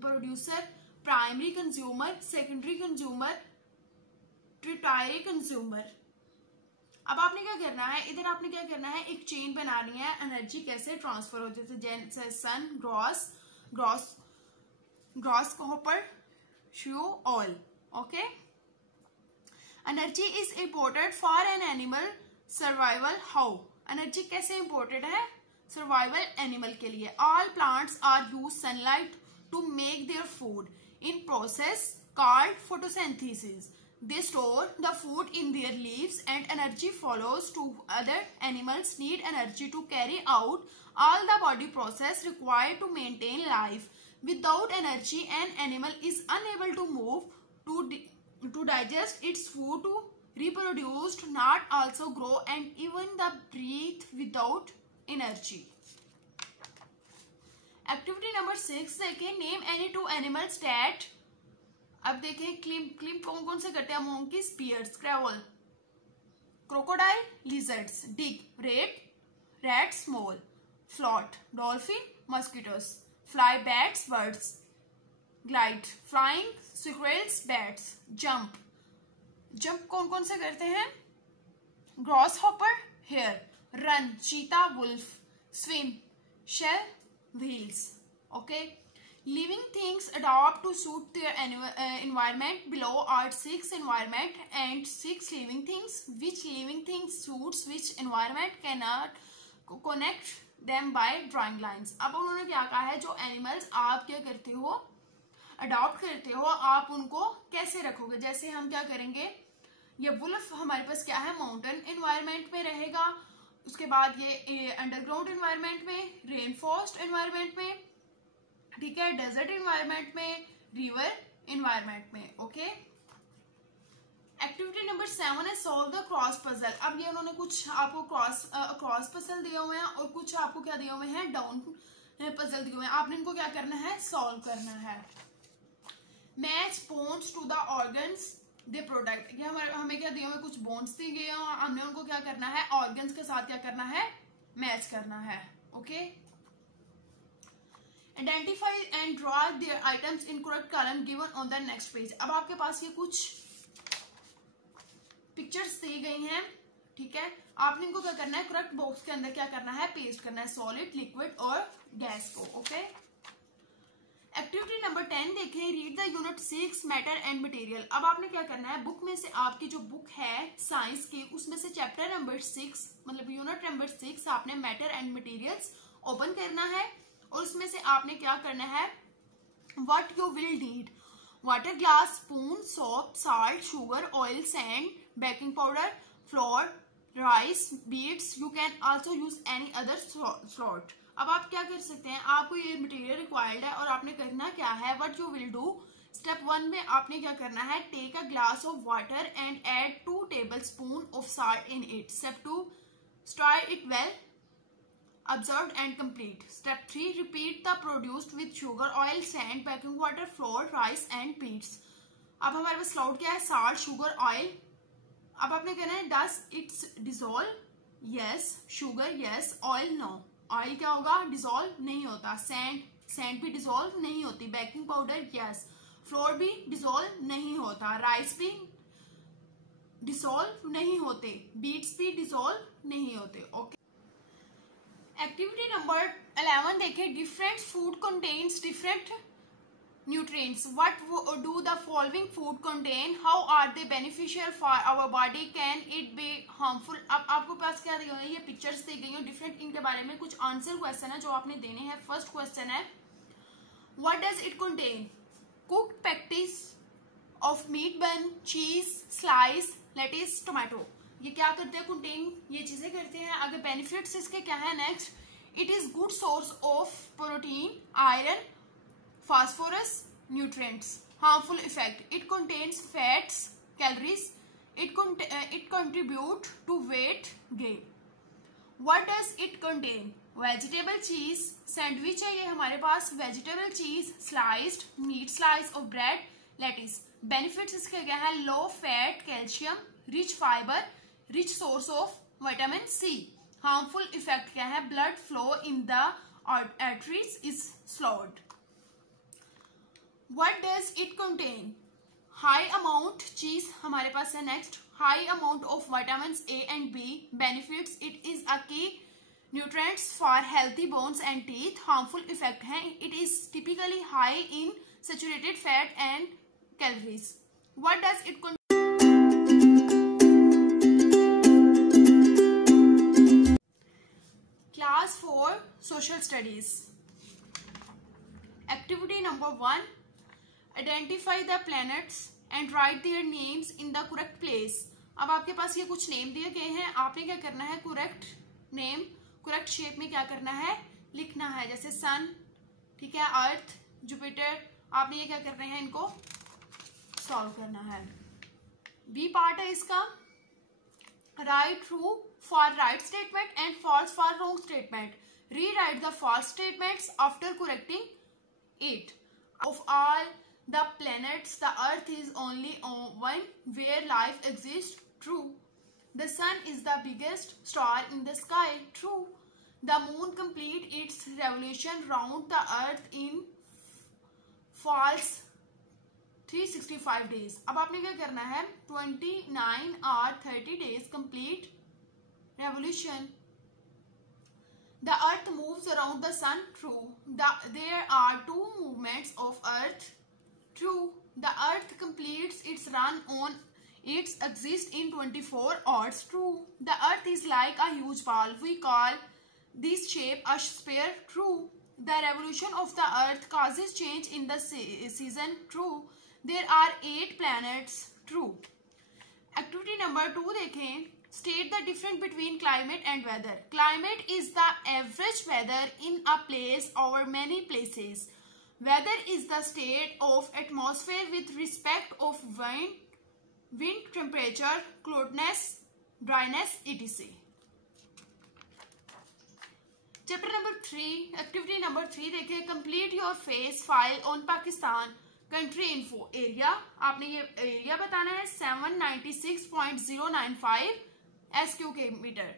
producer, primary consumer, secondary consumer, tertiary consumer. अब आपने क्या करना है, इधर आपने क्या करना है, एक चेन बनानी है, एनर्जी कैसे ट्रांसफर होती है, जैसे sun, gross copper, fuel, oil. Okay, energy is imported for an animal survival. How, energy कैसे इम्पोर्टेड है सर्वाइवल एनिमल के लिए। All plants are use sunlight to make their food in process called photosynthesis. They store the food in their leaves and energy follows to other animals need energy to carry out all the body process required to maintain life. Without energy, an animal is unable to move, to digest its food, to reproduce, not also grow and even the breathe without energy. Activity number 6 देखें। Name any two animals that, अब देखें क्लिप कौन कौन से करते हैं, monkey, spears, crawl, crocodile, lizards, dig, rat, small, float, dolphin, mosquitoes, fly, bats, birds, glide, flying, squirrels, bats, jump कौन कौन से करते हैं, grasshopper, hare, run, cheetah, wolf, swim, shell, whales. Okay, living things adapt to suit their environment. Below are 6 environment and 6 living things. Which living things suits which environment? Cannot connect them by drawing lines. अब उन्होंने क्या कहा है, जो एनिमल्स आप क्या करते हो, अडॉप्ट करते हो, आप उनको कैसे रखोगे। जैसे हम क्या करेंगे, ये वुल्फ हमारे पास क्या है, माउंटेन एनवायरमेंट में रहेगा, उसके बाद ये अंडरग्राउंड एनवायरमेंट में, रेन फॉरेस्ट एनवायरमेंट में, ठीक है, डेजर्ट इन्वायरमेंट में, रिवर इन्वायरमेंट में। ओके, एक्टिविटी नंबर 7 है सॉल्व द क्रॉस पजल। अब ये उन्होंने कुछ आपको क्रॉस पजल दिए हुए हैं और कुछ आपको क्या दिए हुए हैं, डाउन पजल दिए हुए हैं। आपने इनको क्या करना है, सॉल्व करना है। Match bones to the organs they product. ये हमें क्या दिए हुए, कुछ बोन्स दिए गए हैं, हमने उनको क्या करना है, ऑर्गन्स के साथ क्या करना है, मैच करना है। Okay, Identify and draw their items in correct column given on the next page। अब आपके पास ये कुछ पिक्चर्स दी गई हैं, ठीक है, आपने इनको क्या करना है, करेक्ट बॉक्स के अंदर क्या करना है, पेस्ट करना है, सॉलिड, लिक्विड और गैस को। ओके, एक्टिविटी नंबर 10 देखें। Read the unit 6 matter and material. अब आपने क्या करना है, बुक में से, आपकी जो बुक है साइंस की, उसमें से चैप्टर नंबर 6 मतलब यूनिट नंबर 6 आपने मैटर एंड मटेरियल्स ओपन करना है और उसमें से आपने क्या करना है, what you will need, water glass, spoon, soap, salt, sugar, oil, sand, baking powder, flour, rice, beets. You can also use any other salt. अब आप क्या कर सकते हैं, आपको ये मटेरियल रिक्वायर्ड है और आपने करना क्या है, what you will do. Step 1 में आपने क्या करना है, take a glass of water and add 2 tablespoons of salt in it. Step 2, stir it well, observed and complete. Step 3, repeat the produced with sugar, oil, sand, baking water, flour, rice and beets. अब हमारे पास क्लाउड क्या है, साल्ट, शुगर, ऑयल। अब आपने कहना है does it's dissolve, yes, sugar yes, oil no. Oil क्या होगा, डिसॉल्व नहीं होता, सैंड भी डिसॉल्व नहीं होती, बेकिंग पाउडर यस, फ्लोर भी डिसॉल्व नहीं होता, राइस भी डिसॉल्व नहीं होते, बीट्स भी डिसॉल्व नहीं होते। ओके, एक्टिविटी नंबर 11 देखें। Different food contains different nutrients. What do the following food contain, how are they beneficial for our body, can it be harmful. अब आपके पास क्या दिए हुए हैं, ये पिक्चर्स दी गई हैं डिफरेंट, इनके बारे में कुछ आंसर क्वेश्चन है जो आपने देने हैं। फर्स्ट क्वेश्चन है, what does it contain, cooked patties of meat, बन, चीज, स्लाइस, लेटिस, टोमेटो। ये क्या करते हैं, कंटेन ये चीजें करते हैं। आगे बेनिफिट्स इसके क्या है, next, it is good source of protein, iron, phosphorus, nutrients. Harmful effect, it contains fats, calories, it contribute to weight gain. What does it contain, vegetable cheese, sandwich है ये हमारे पास, vegetable cheese, sliced meat, slice of bread, lettuce. Benefits इसके क्या है, low fat, calcium, rich fibre, rich source of vitamin C. Harmful effect क्या है? Blood flow in the arteries is slowed. What does it contain? High amount, cheese हमारे पास है next, high amount of vitamin A and B benefits, it is a key nutrients for healthy bones and teeth. Harmful effect है, it is typically high in saturated fat and calories. What does it contain? Class 4 social studies. Activity number 1, identify the planets and write their names in the correct place. अब आपके पास ये कुछ नेम दिए गए हैं, आपने क्या करना है? करेक्ट नेम करेक्ट शेप में क्या करना है? लिखना है। जैसे सन, ठीक है, अर्थ, जुपिटर, आपने ये क्या करना है? इनको सॉल्व करना है। बी पार्ट है इसका, write true for right statement and false for wrong statement. Rewrite the false statements after correcting it. Of all the planets, the earth is only one where life exists. True. The sun is the biggest star in the sky. True. The moon completes its revolution round the earth in false 365 days. अब आपने क्या करना है? 29 or 30 days complete revolution. The earth moves around the sun. True. There are two movements of earth. True. The earth completes its run on its axis in 24 hours. True. The earth is like a huge ball. We call this shape a sphere. True. The revolution of the earth causes change in the season. True. There are 8 planets. True. Activity number 2 देखें, state the difference between climate and weather. Climate is the average weather in a place or many places. Weather is the state of atmosphere with respect of wind, temperature, cloudiness, dryness, etc. Chapter number 3, activity number 3 देखें, complete your face file on Pakistan. Country info, area, आपने ये एरिया बताना है 796.095 SQ metre.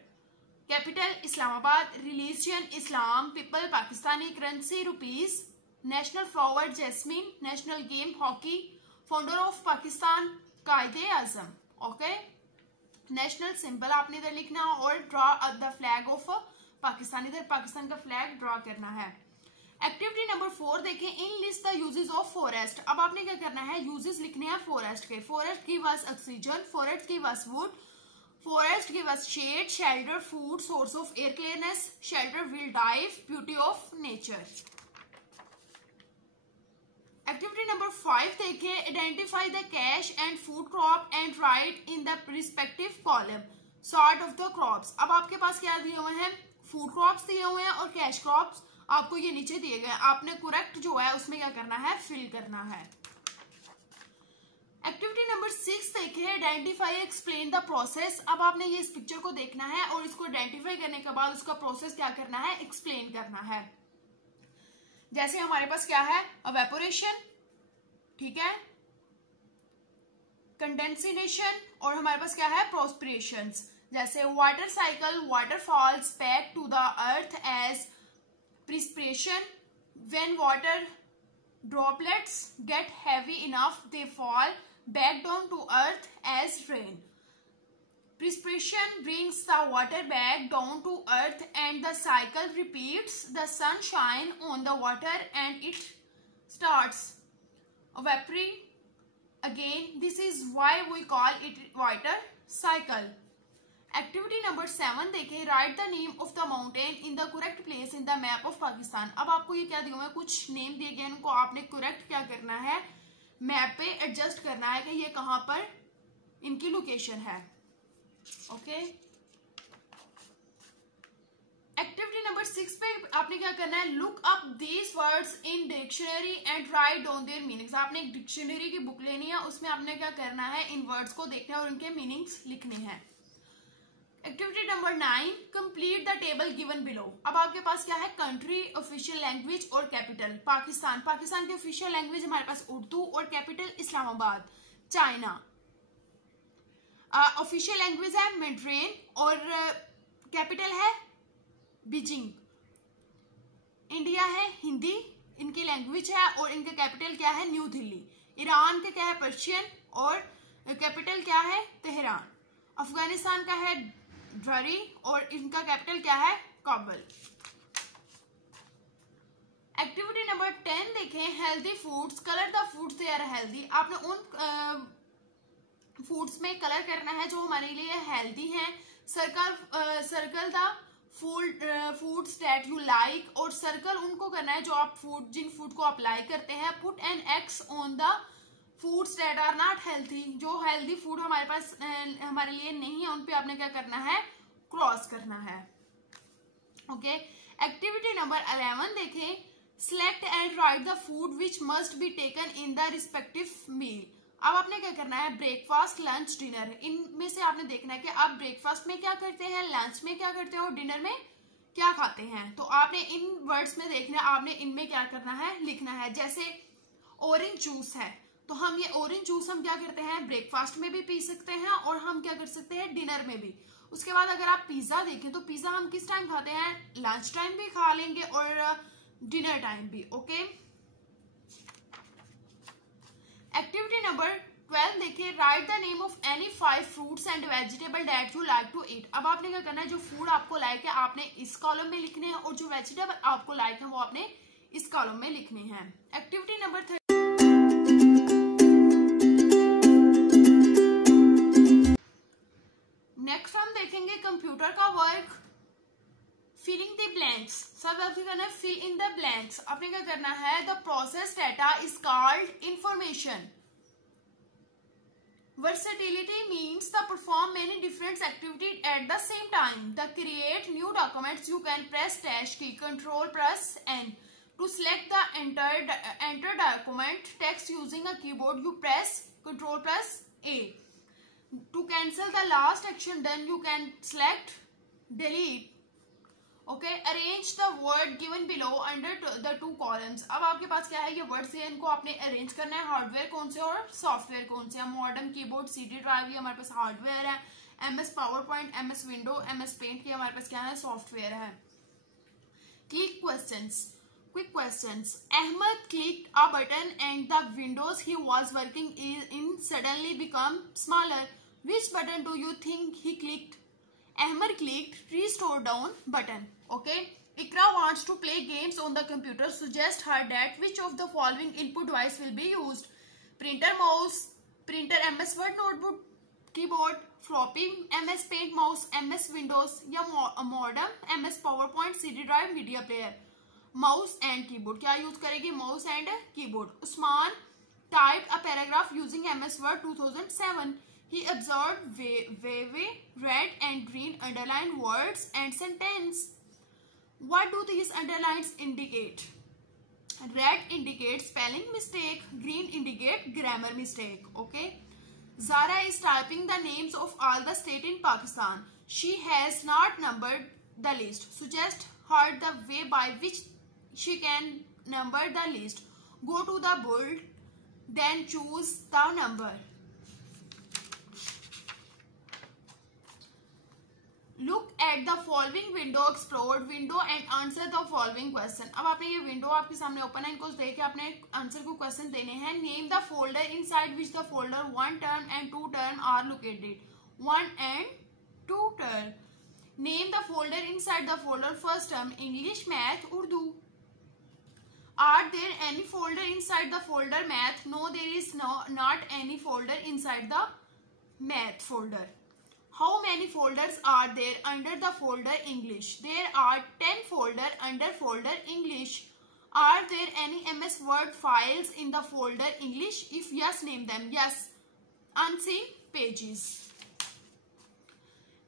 Capital Islamabad, religion Islam, people Pakistani, currency rupees, national flower jasmine, national game hockey, founder of Pakistan Quaide Azam. Okay, national symbol आपने इधर लिखना और draw the flag of Pakistan, इधर पाकिस्तान का फ्लैग ड्रॉ करना है। एक्टिविटी नंबर 4 देखें, in list the uses of forest. अब आपने क्या करना है? यूजेस लिखने हैं फॉरेस्ट के। Forest give us oxygen, forest give us wood, forest give us shade, shelter, food, source of air clearness, shelter, wild life, beauty of nature. Activity number 5 देखें, identify the cash and food crop and write in the respective column sort of the crops. अब आपके पास क्या दिए हुए हैं? फूड क्रॉप्स दिए हुए हैं और कैश क्रॉप्स आपको ये नीचे दिए गए। आपने करेक्ट जो है उसमें क्या करना है? फिल करना है। एक्टिविटी नंबर 6 देखें, आइडेंटिफाई एक्सप्लेन द प्रोसेस। अब आपने ये इस पिक्चर को देखना है और इसको आइडेंटिफाई करने के बाद उसका प्रोसेस क्या करना है? एक्सप्लेन करना है। जैसे हमारे पास क्या है? इवेपोरेशन, ठीक है, कंडेंसेशन, और हमारे पास क्या है? प्रोस्पिरेशंस। जैसे water cycle, water falls back to the earth as precipitation. When water droplets get heavy enough, they fall back down to earth as rain. Precipitation brings the water back down to earth and the cycle repeats. The sun shines on the water and it starts evaporating again. This is why we call it water cycle. Activity number 7 देखें, right the name of the mountain in the correct place in the map of Pakistan. अब आपको ये क्या दिया हुआ है? कुछ नेम दिए गए, उनको आपने करेक्ट क्या करना है? मैप पे एडजस्ट करना है कि ये कहां पर इनकी लोकेशन है। ओके, एक्टिविटी नंबर 6 पे आपने क्या करना है? Look up these words in dictionary and write down there meanings. आपने एक डिक्शनरी की बुक लेनी है, उसमें आपने क्या करना है? इन वर्ड्स को देखना है और उनके मीनिंग्स लिखने हैं। Activity number 9, complete the table given below. अब आपके पास क्या है? कंट्री, ऑफिशियल लैंग्वेज और कैपिटल। पाकिस्तान, पाकिस्तान की ऑफिशियल लैंग्वेज हमारे पास उर्दू और capital Islamabad. China, official language है मैंड्रीन और कैपिटल है बीजिंग। इंडिया है हिंदी इनकी लैंग्वेज है और इनका कैपिटल क्या है, न्यू दिल्ली। ईरान का क्या है, पर्शियन और कैपिटल क्या है, तेहरान। अफगानिस्तान का है ड्ररी और इनका कैपिटल क्या है, काबुल। एक्टिविटी नंबर 10 देखें, healthy foods, colour the foods they are healthy. आपने उन फूड्स में कलर करना है जो हमारे लिए हेल्दी हैं। Circle the foods that you like, और सर्कल उनको करना है जो आप जिन फूड को आप लाइक करते हैं। Put an X on the foods that are not healthy, जो हेल्दी फूड हमारे पास हमारे लिए नहीं है उन पे आपने क्या करना है, क्रॉस करना है। ओके, एक्टिविटी नंबर 11 देखें, select and write the food which must be taken in the respective meal. अब आपने क्या करना है, ब्रेकफास्ट, लंच, डिनर, इनमें से आपने देखना है कि आप ब्रेकफास्ट में क्या करते हैं, लंच में क्या करते हैं और डिनर में क्या खाते हैं। तो आपने इन वर्ड्स में देखना है, आपने इनमें क्या करना है, लिखना है। जैसे ऑरेंज जूस है तो हम ये ऑरेंज जूस हम क्या करते हैं, ब्रेकफास्ट में भी पी सकते हैं और हम क्या कर सकते हैं, डिनर में भी। उसके बाद अगर आप पिज्जा देखें तो पिज्जा हम किस टाइम खाते हैं, लंच टाइम भी खा लेंगे और डिनर टाइम भी। ओके, एक्टिविटी नंबर 12 देखिए, write the name of any 5 fruits and vegetable that you like to eat. अब आपने क्या करना है, जो फूड आपको लाइक है आपने इस कॉलम में लिखने हैं और जो वेजिटेबल आपको लाइक है वो आपने इस कॉलम में लिखने हैं। एक्टिविटी नंबर 13 नेक्स्ट हम देखेंगे कंप्यूटर का वर्क, फिलिंग द ब्लैंक्स। सब आपको करना है फिल इन द ब्लैंक्स। आपने क्या करना है, the process data is called information. Versatility means the perform many different activities at the same time. The create new documents you can press dash key, control plus N. To select the enter document text using a keyboard you press control plus A. To cancel the last action done you can select delete. Okay, arrange the word given below under the 2 columns. अब आपके पास क्या है, ये वर्ड्स है, इनको आपने अरेंज करना है, हार्डवेयर कौन से और सॉफ्टवेयर कौन से। मॉडर्न कीबोर्ड, CD ड्राइव, ये हमारे पास हार्डवेयर है। MS PowerPoint, MS window, MS paint, ये हमारे पास क्या है, सॉफ्टवेयर है। Click questions, quick questions. Ahmed clicked a button and the windows he was working in suddenly become smaller. Which button do you think he clicked? Ahmed clicked restore down button. Okay. Ikra wants to play games on the computer. Suggest her that which of the following input device will be used? Printer, mouse, printer, MS Word, notebook, keyboard, floppy, MS Paint, mouse, MS Windows या modem, MS PowerPoint, CD drive, media player. Mouse and keyboard. क्या use करेगी? Mouse and keyboard. Usman typed a paragraph using MS Word 2007. He observed wavy, red and green underlined words and sentence. What do these underlines indicate? Red indicates spelling mistake, green indicates grammar mistake. Okay. Zara is typing the names of all the states in Pakistan. She has not numbered the list. Suggest her the way by which she can number the list. Go to the board, then choose the number. Look at the following window, explore window and answer the following question. अब आपने ये विंडो आपके सामने ओपन है, इनको देख के आपने आंसर को क्वेश्चन देने हैं। Name the folder inside which the folder 1 term and 2 term are located. 1 and 2 term. Name the folder inside the folder first term English, maths, Urdu. Are there any folder inside the folder math? No, there is not any folder inside the math folder. How many folders are there under the folder English? There are 10 folders under folder English. Are there any MS Word files in the folder English? If yes, name them. Yes. Unseen pages.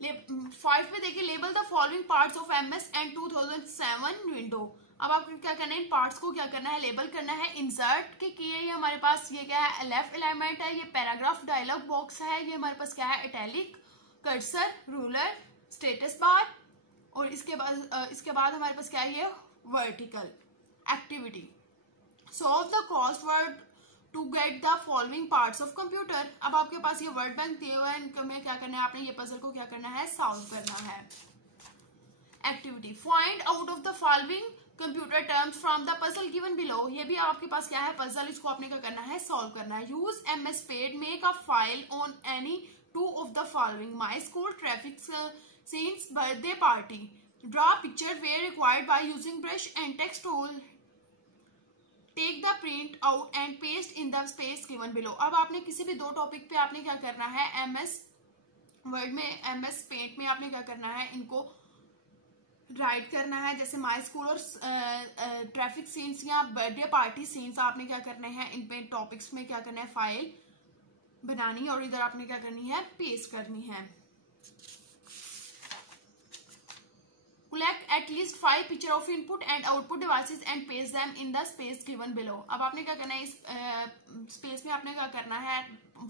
5 में देखिए, label the following parts of MS and 2007 window. अब आपको क्या करना है, इन पार्ट्स को क्या करना है, लेबल करना है। इंसर्ट के किए ये हमारे पास ये क्या है, लेफ्ट अलाइनमेंट है। ये पैराग्राफ डायलॉग बॉक्स है। ये हमारे पास क्या है, italic, cursor, ruler, status bar और इसके बाद हमारे पास क्या है, ये vertical. Activity, solve the crossword to get the following parts of computer. अब आपके पास ये वर्ड बैंक दिए हुए हैं, इनको में क्या करना है, आपने ये पजल को क्या करना है, सॉल्व करना है। Activity, find out of the following computer terms from the puzzle given below. ये भी आपके पास क्या है, पजल, इसको आपने क्या करना है, सॉल्व करना है। Use MS Paint, make a file on any two of the following, my school, traffic scenes, birthday party. Draw picture where required by using brush and text tool. Take the print out and paste in the space given below. अब आपने किसी भी दो टॉपिक पे आपने क्या करना है, MS वर्ड में, MS पेंट में आपने क्या करना है, इनको राइट करना है। जैसे माई स्कूल और ट्रैफिक सीन्स या बर्थडे पार्टी सीन्स आपने क्या करने हैं, इन पे टॉपिक्स में क्या करना है, फाइल बनानी है और इधर आपने क्या करनी है, पेस्ट करनी है। Collect at least 5 picture of input and output devices and paste them in the space given below। अब आपने क्या करना है, इस स्पेस में आपने क्या करना है,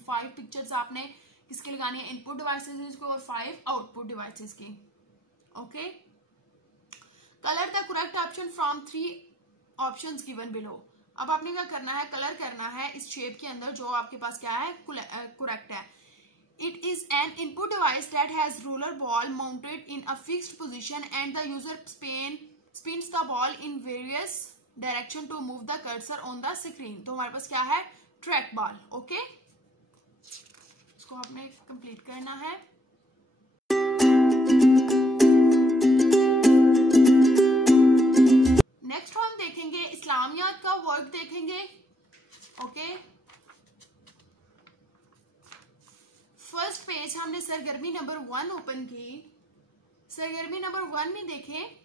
5 पिक्चर्स आपने किसकी लगानी है, इनपुट डिवाइसेस को और 5 आउटपुट डिवाइसेस की। Okay, colour the correct option from 3 options given below. अब आपने क्या करना है, कलर करना है इस शेप के अंदर जो आपके पास क्या है, करेक्ट है। It is an input device that has ruler ball mounted in a fixed position and the user spins the ball in various direction to move the cursor on the screen। तो हमारे पास क्या है, ट्रैक बॉल। ओके, इसको आपने कंप्लीट करना है। नेक्स्ट हम देखेंगे इस्लामियात का वर्क देखेंगे। ओके, फर्स्ट पेज हमने सरगर्मी नंबर 1 ओपन की। सरगर्मी नंबर 1 में देखें,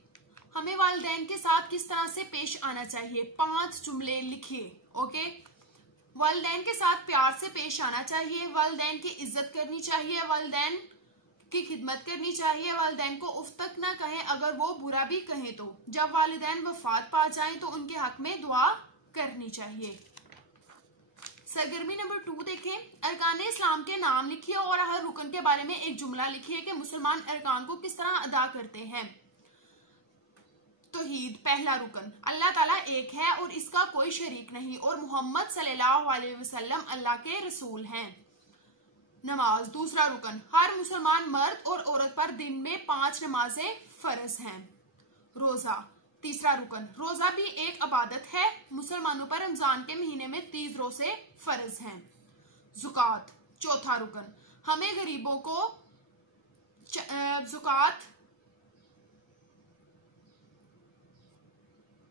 हमें वालिदैन के साथ किस तरह से पेश आना चाहिए, 5 जुमले लिखिए। ओके, वालिदैन के साथ प्यार से पेश आना चाहिए, वालिदैन की इज्जत करनी चाहिए, वालिदैन की खिदमत करनी चाहिए, वालिदैन को उफ तक ना कहें, अगर वो बुरा भी कहें तो। जब वालिदैन वफात पा जाएं तो उनके हक में दुआ करनी चाहिए। सरगर्मी नंबर 2 देखें, अरकान इस्लाम के नाम लिखिए और हर रुकन के बारे में एक जुमला लिखिए कि मुसलमान अरकान को किस तरह अदा करते हैं। तौहीद, पहला रुकन, अल्लाह ताला एक है और इसका कोई शरीक नहीं और मोहम्मद सल्लल्लाहु अलैहि वसल्लम अल्लाह के रसूल हैं। नमाज, दूसरा रुकन, हर मुसलमान मर्द और औरत पर दिन में 5 नमाजें फर्ज हैं। रोजा, तीसरा रुकन, रोजा भी एक इबादत है, मुसलमानों पर रमजान के महीने में 30 रोजे फर्ज हैं। ज़कात, चौथा रुकन, हमें गरीबों को ज़कात।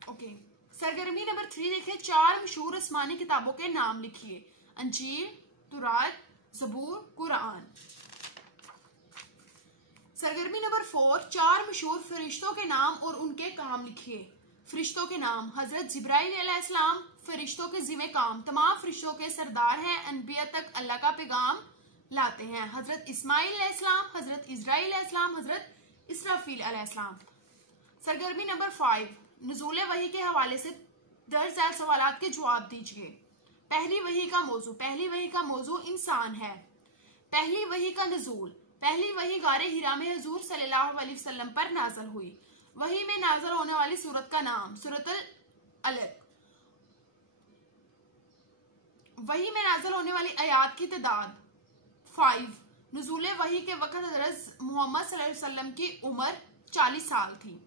ओके, सरगर्मी नंबर 3 देखिए, 4 मशहूर आसमानी किताबों के नाम लिखिए, अंजील, तुरात, ज़बूर, कुरान। सरगर्मी नंबर 4, 4 मशहूर फरिश्तों के नाम और उनके काम लिखिए। फरिश्तों के नाम, हजरत जिब्राइल अलैहिस्सलाम फरिश्तों के जिम्मे काम, तमाम फरिश्तों के सरदार हैं, अनबिया तक अल्लाह का पैगाम लाते हैं। हजरत इस्माइल अलैहिस्सलाम, हजरत इजराइल अलैहिस्सलाम, हजरत इसराफील अलैहिस्सलाम। सरगर्मी नंबर 5, नुज़ूल वही के हवाले से दर्ज झैल सवालात के जवाब दीजिए। पहली वही का मौजू, पहली वही का मौजू इंसान है। पहली वही का नुज़ूल, पहली वही गारे हिरा में हुजूर सल्लल्लाहु अलैहि वसल्लम पर नाज़िल हुई। वही में नाज़िल होने वाली सूरत का नाम, सूरतुल अलक। वही में नाज़िल होने वाली आयात की तादाद 5। नुज़ूल वही के वक्त हज़रत मोहम्मद सल्लल्लाहु अलैहि वसल्लम की उम्र 40 साल थी।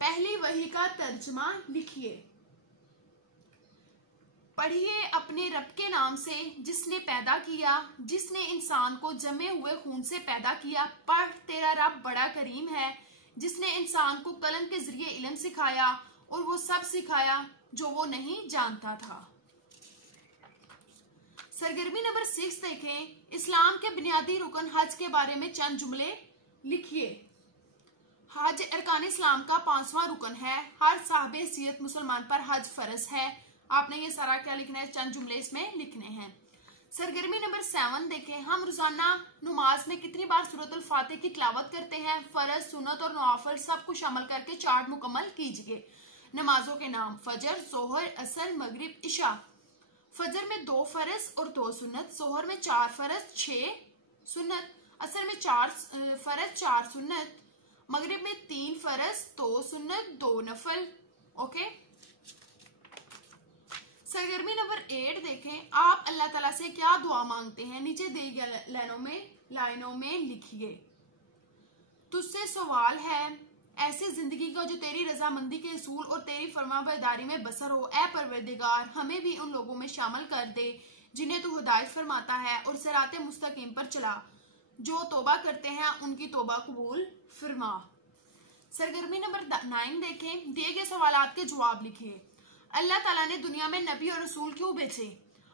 पहली वही का तर्जुमा लिखिए। पढ़िए अपने रब के नाम से जिसने पैदा किया, जिसने इंसान को जमे हुए खून से पैदा किया। पढ़, तेरा रब बड़ा करीम है, जिसने इंसान को कलम के जरिए इल्म सिखाया और वो सब सिखाया जो वो नहीं जानता था। सरगर्मी नंबर 6 देखें, इस्लाम के बुनियादी रुकन हज के बारे में चंद जुमले लिखिए। हज अरकान इस्लाम का 5वां रुकन है। हर साहिब हैसियत मुसलमान पर हज फर्ज है। आपने ये सारा क्या लिखना है, चंद जुमले इसमें लिखने हैं। सरगर्मी नंबर 7 देखें, हम रोजाना नमाज में कितनी बार सूरतुल फातिह की तिलावत करते हैं। फर्ज, सुन्नत और नवाफिल सब कुछ अमल करके चार्ट मुकम्मल कीजिए। नमाजों के नाम, फजर, जोहर, असर, मगरिब, इशा। फजर में 2 फर्ज और 2 सुन्नत, जोहर में 4 फर्ज 6 सुन्नत, असर में 4 फर्ज 4 सुन्नत, मगरिब में 3 फर्ज 2 सुन्नत 2 नफल। ओके, सरगर्मी नंबर 8 देखें, आप अल्लाह ताला से क्या दुआ मांगते हैं, नीचे दी गई लाइनों में लिखिए। तुझसे सवाल है, ऐसी जिंदगी का जो तेरी रजामंदी के असूल और तेरी फरमाबरदारी में बसर हो। ए परवरदिगार, हमें भी उन लोगों में शामिल कर दे जिन्हें तू हिदायत फरमाता है और सिराते मुस्तकीम पर चला। जो तौबा करते हैं उनकी तौबा कबूल फरमा। सरगर्मी नंबर 9 देखें, दिए गए सवालात के जवाब लिखिए। अल्लाह ताला ने दुनिया में नबी और रसूल क्यों भेजे?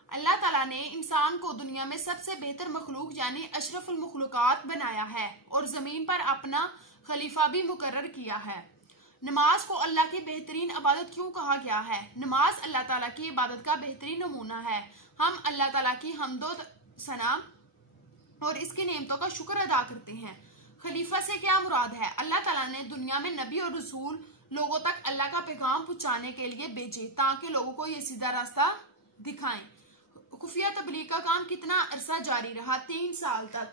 अल्लाह ताला ने इंसान को दुनिया में सबसे बेहतर मखलूक यानी अशरफुल मखलूकात बनाया है और जमीन पर अपना खलीफा भी मुकर्रर किया है। नमाज को अल्लाह की बेहतरीन इबादत क्यों कहा गया है? नमाज अल्लाह ताला की इबादत का बेहतरीन नमूना है। हम अल्लाह ताला की हम्दो सना और इसकी नेमतों का शुक्र अदा करते हैं। खलीफा से क्या मुराद है? अल्लाह ताला ने दुनिया में नबी और रसूल लोगों तक अल्लाह का पैगाम पहुंचाने के लिए भेजे ताकि लोगों को ये सीधा रास्ता दिखाएं। खुफिया तबलीग का काम कितना अरसा जारी रहा? 3 साल तक।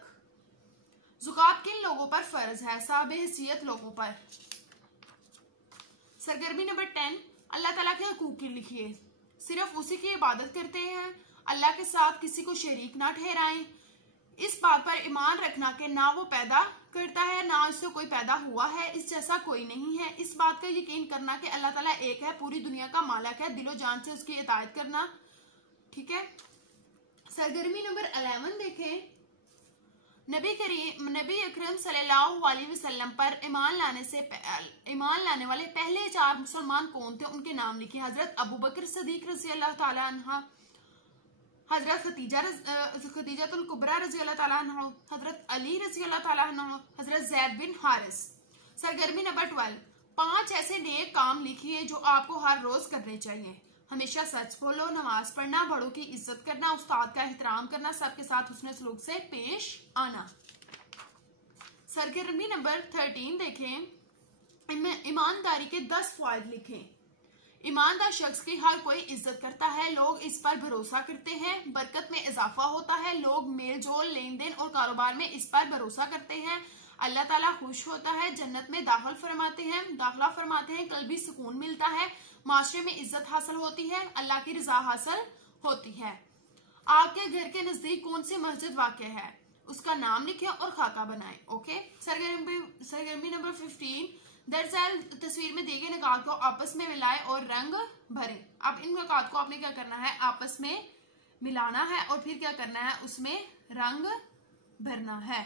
ज़कात किन लोगों पर फर्ज है? साब-ए-हैसियत लोगों पर। सरगर्मी नंबर 10, अल्लाह ताला के हकूक की लिखिए। सिर्फ उसी की इबादत करते हैं, अल्लाह के साथ किसी को शरीक ना ठहराएं। इस बात पर ईमान रखना कि ना वो पैदा करता है ना इससे कोई पैदा हुआ है, इस जैसा कोई नहीं है। इस बात का यकीन करना कि अल्लाह ताला एक है, पूरी दुनिया का मालिक है, दिलो जान से उसकी इताअत करना। ठीक है। सरगर्मी नंबर 11 देखें, नबी अकरम सल्लल्लाहु अलैहि वसल्लम पर ईमान लाने वाले पहले 4 मुसलमान कौन थे? उनके नाम लिखिए। हजरत अबू बकर सिद्दीक रज़ी अल्लाह तआला अन्हा, हजरत खदीजतुल कुबरा रज़ी अल्लाह तआला अन्हा, हजरत अली रज़ी अल्लाह तआला अन्हा, हजरत ज़ैद बिन हारिस। सरगर्मी नंबर 12, 5 ऐसे नेक काम लिखिए जो आपको हर रोज करने चाहिए। हमेशा सच बोलो, नमाज पढ़ना, बड़ों की इज्जत करना, उस्ताद का एहतराम करना, सबके साथ हुस्न सलूक से पेश आना। सरगर्मी नंबर 13 देखें, ईमानदारी के 10 फायदे लिखें। ईमानदार शख्स की हर कोई इज्जत करता है, लोग इस पर भरोसा करते हैं, बरकत में इजाफा होता है, लोग मेल जोल, लेन देन और कारोबार में इस पर भरोसा करते हैं, अल्लाह ताला खुश होता है, जन्नत में दाखिला फरमाते हैं, कल्बी सुकून मिलता है, माशरे में इज्जत हासिल होती है, अल्लाह की रजा हासिल होती है। आपके घर के नजदीक कौन सी मस्जिद वाक़ है? उसका नाम लिखें और खाका बनाएं। ओके। सरगर्मी नंबर 15, दरअसल तस्वीर में दिए गए निकात को आपस में मिलाएं और रंग भरें। अब इन निकात को आपने क्या करना है? आपस में मिलाना है और फिर क्या करना है? उसमें रंग भरना है।